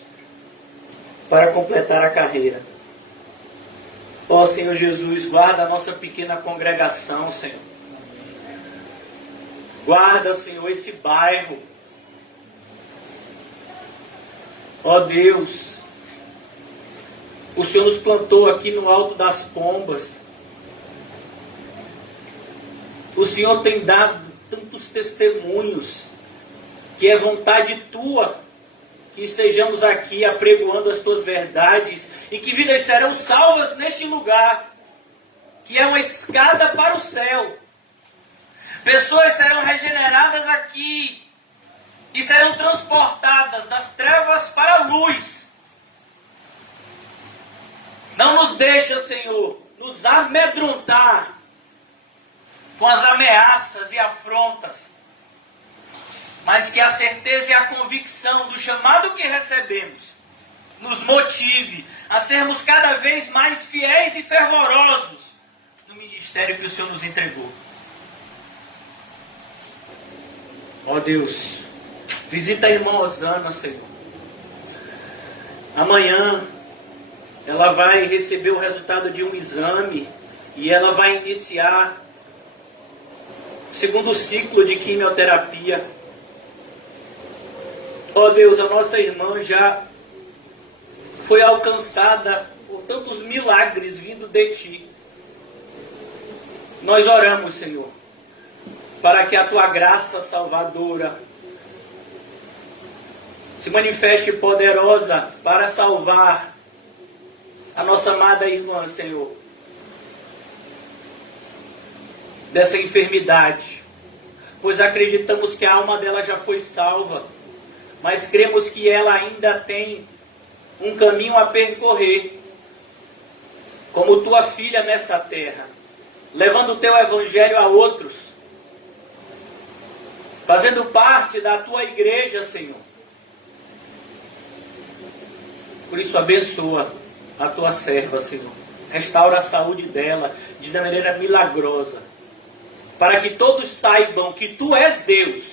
para completar a carreira. Ó Senhor Jesus, guarda a nossa pequena congregação, Senhor. Guarda, Senhor, esse bairro. Ó Deus, o Senhor nos plantou aqui no Alto das Pombas. O Senhor tem dado tantos testemunhos que é vontade Tua que estejamos aqui apregoando as Tuas verdades e que vidas serão salvas neste lugar, que é uma escada para o céu. Pessoas serão regeneradas aqui e serão transportadas das trevas para a luz. Não nos deixa, Senhor, nos amedrontar com as ameaças e afrontas, mas que a certeza e a convicção do chamado que recebemos nos motive a sermos cada vez mais fiéis e fervorosos no ministério que o Senhor nos entregou. Ó Deus, visita a irmã Osana, Senhor. Amanhã ela vai receber o resultado de um exame e ela vai iniciar o segundo ciclo de quimioterapia. Ó Deus, a nossa irmã já foi alcançada por tantos milagres vindo de Ti. Nós oramos, Senhor, para que a Tua graça salvadora se manifeste poderosa para salvar a nossa amada irmã, Senhor, dessa enfermidade, pois acreditamos que a alma dela já foi salva, mas cremos que ela ainda tem um caminho a percorrer, como Tua filha nessa terra, levando o Teu evangelho a outros, fazendo parte da Tua igreja, Senhor. Por isso abençoa a Tua serva, Senhor. Restaura a saúde dela de maneira milagrosa, para que todos saibam que Tu és Deus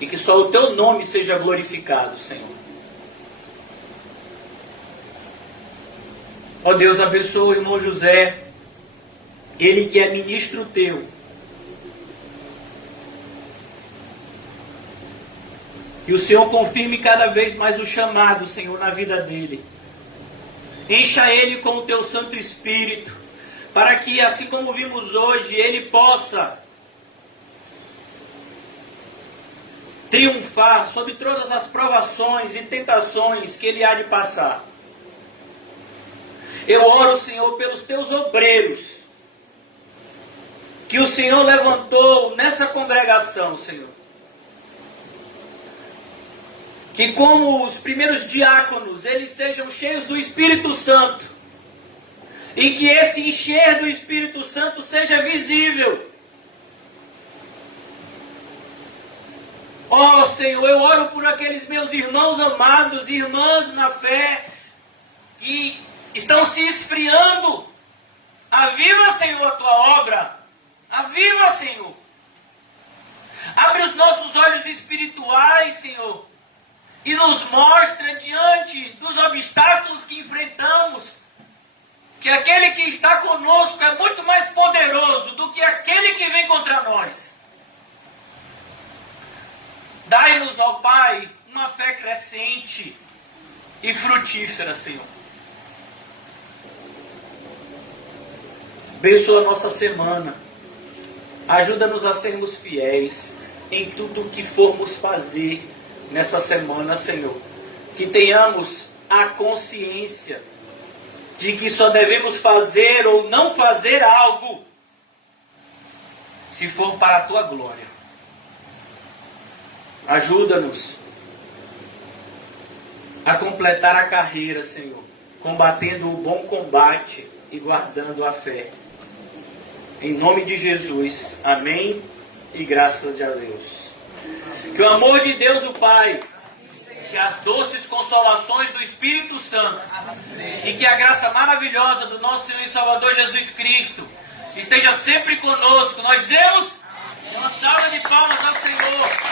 e que só o Teu nome seja glorificado, Senhor. Ó Deus, abençoa o irmão José, ele que é ministro teu. Que o Senhor confirme cada vez mais o chamado, Senhor, na vida dele. Encha ele com o teu Santo Espírito, para que, assim como vimos hoje, ele possa triunfar sobre todas as provações e tentações que ele há de passar. Eu oro, Senhor, pelos teus obreiros, que o Senhor levantou nessa congregação, Senhor. Que como os primeiros diáconos, eles sejam cheios do Espírito Santo. E que esse encher do Espírito Santo seja visível. Ó Senhor, eu oro por aqueles meus irmãos amados, irmãs na fé, que estão se esfriando. Aviva, Senhor, a tua obra. Aviva, Senhor. Abre os nossos olhos espirituais, Senhor. E nos mostra diante dos obstáculos que enfrentamos, que aquele que está conosco é muito mais poderoso do que aquele que vem contra nós. Dai-nos, ó Pai, uma fé crescente e frutífera, Senhor. Abençoa a nossa semana. Ajuda-nos a sermos fiéis em tudo o que formos fazer nessa semana, Senhor. Que tenhamos a consciência de que só devemos fazer ou não fazer algo se for para a tua glória. Ajuda-nos a completar a carreira, Senhor, combatendo o bom combate e guardando a fé. Em nome de Jesus, amém e graças a Deus. Que o amor de Deus o Pai, que as doces consolações do Espírito Santo e que a graça maravilhosa do nosso Senhor e Salvador Jesus Cristo esteja sempre conosco. Nós dizemos uma salva de palmas ao Senhor.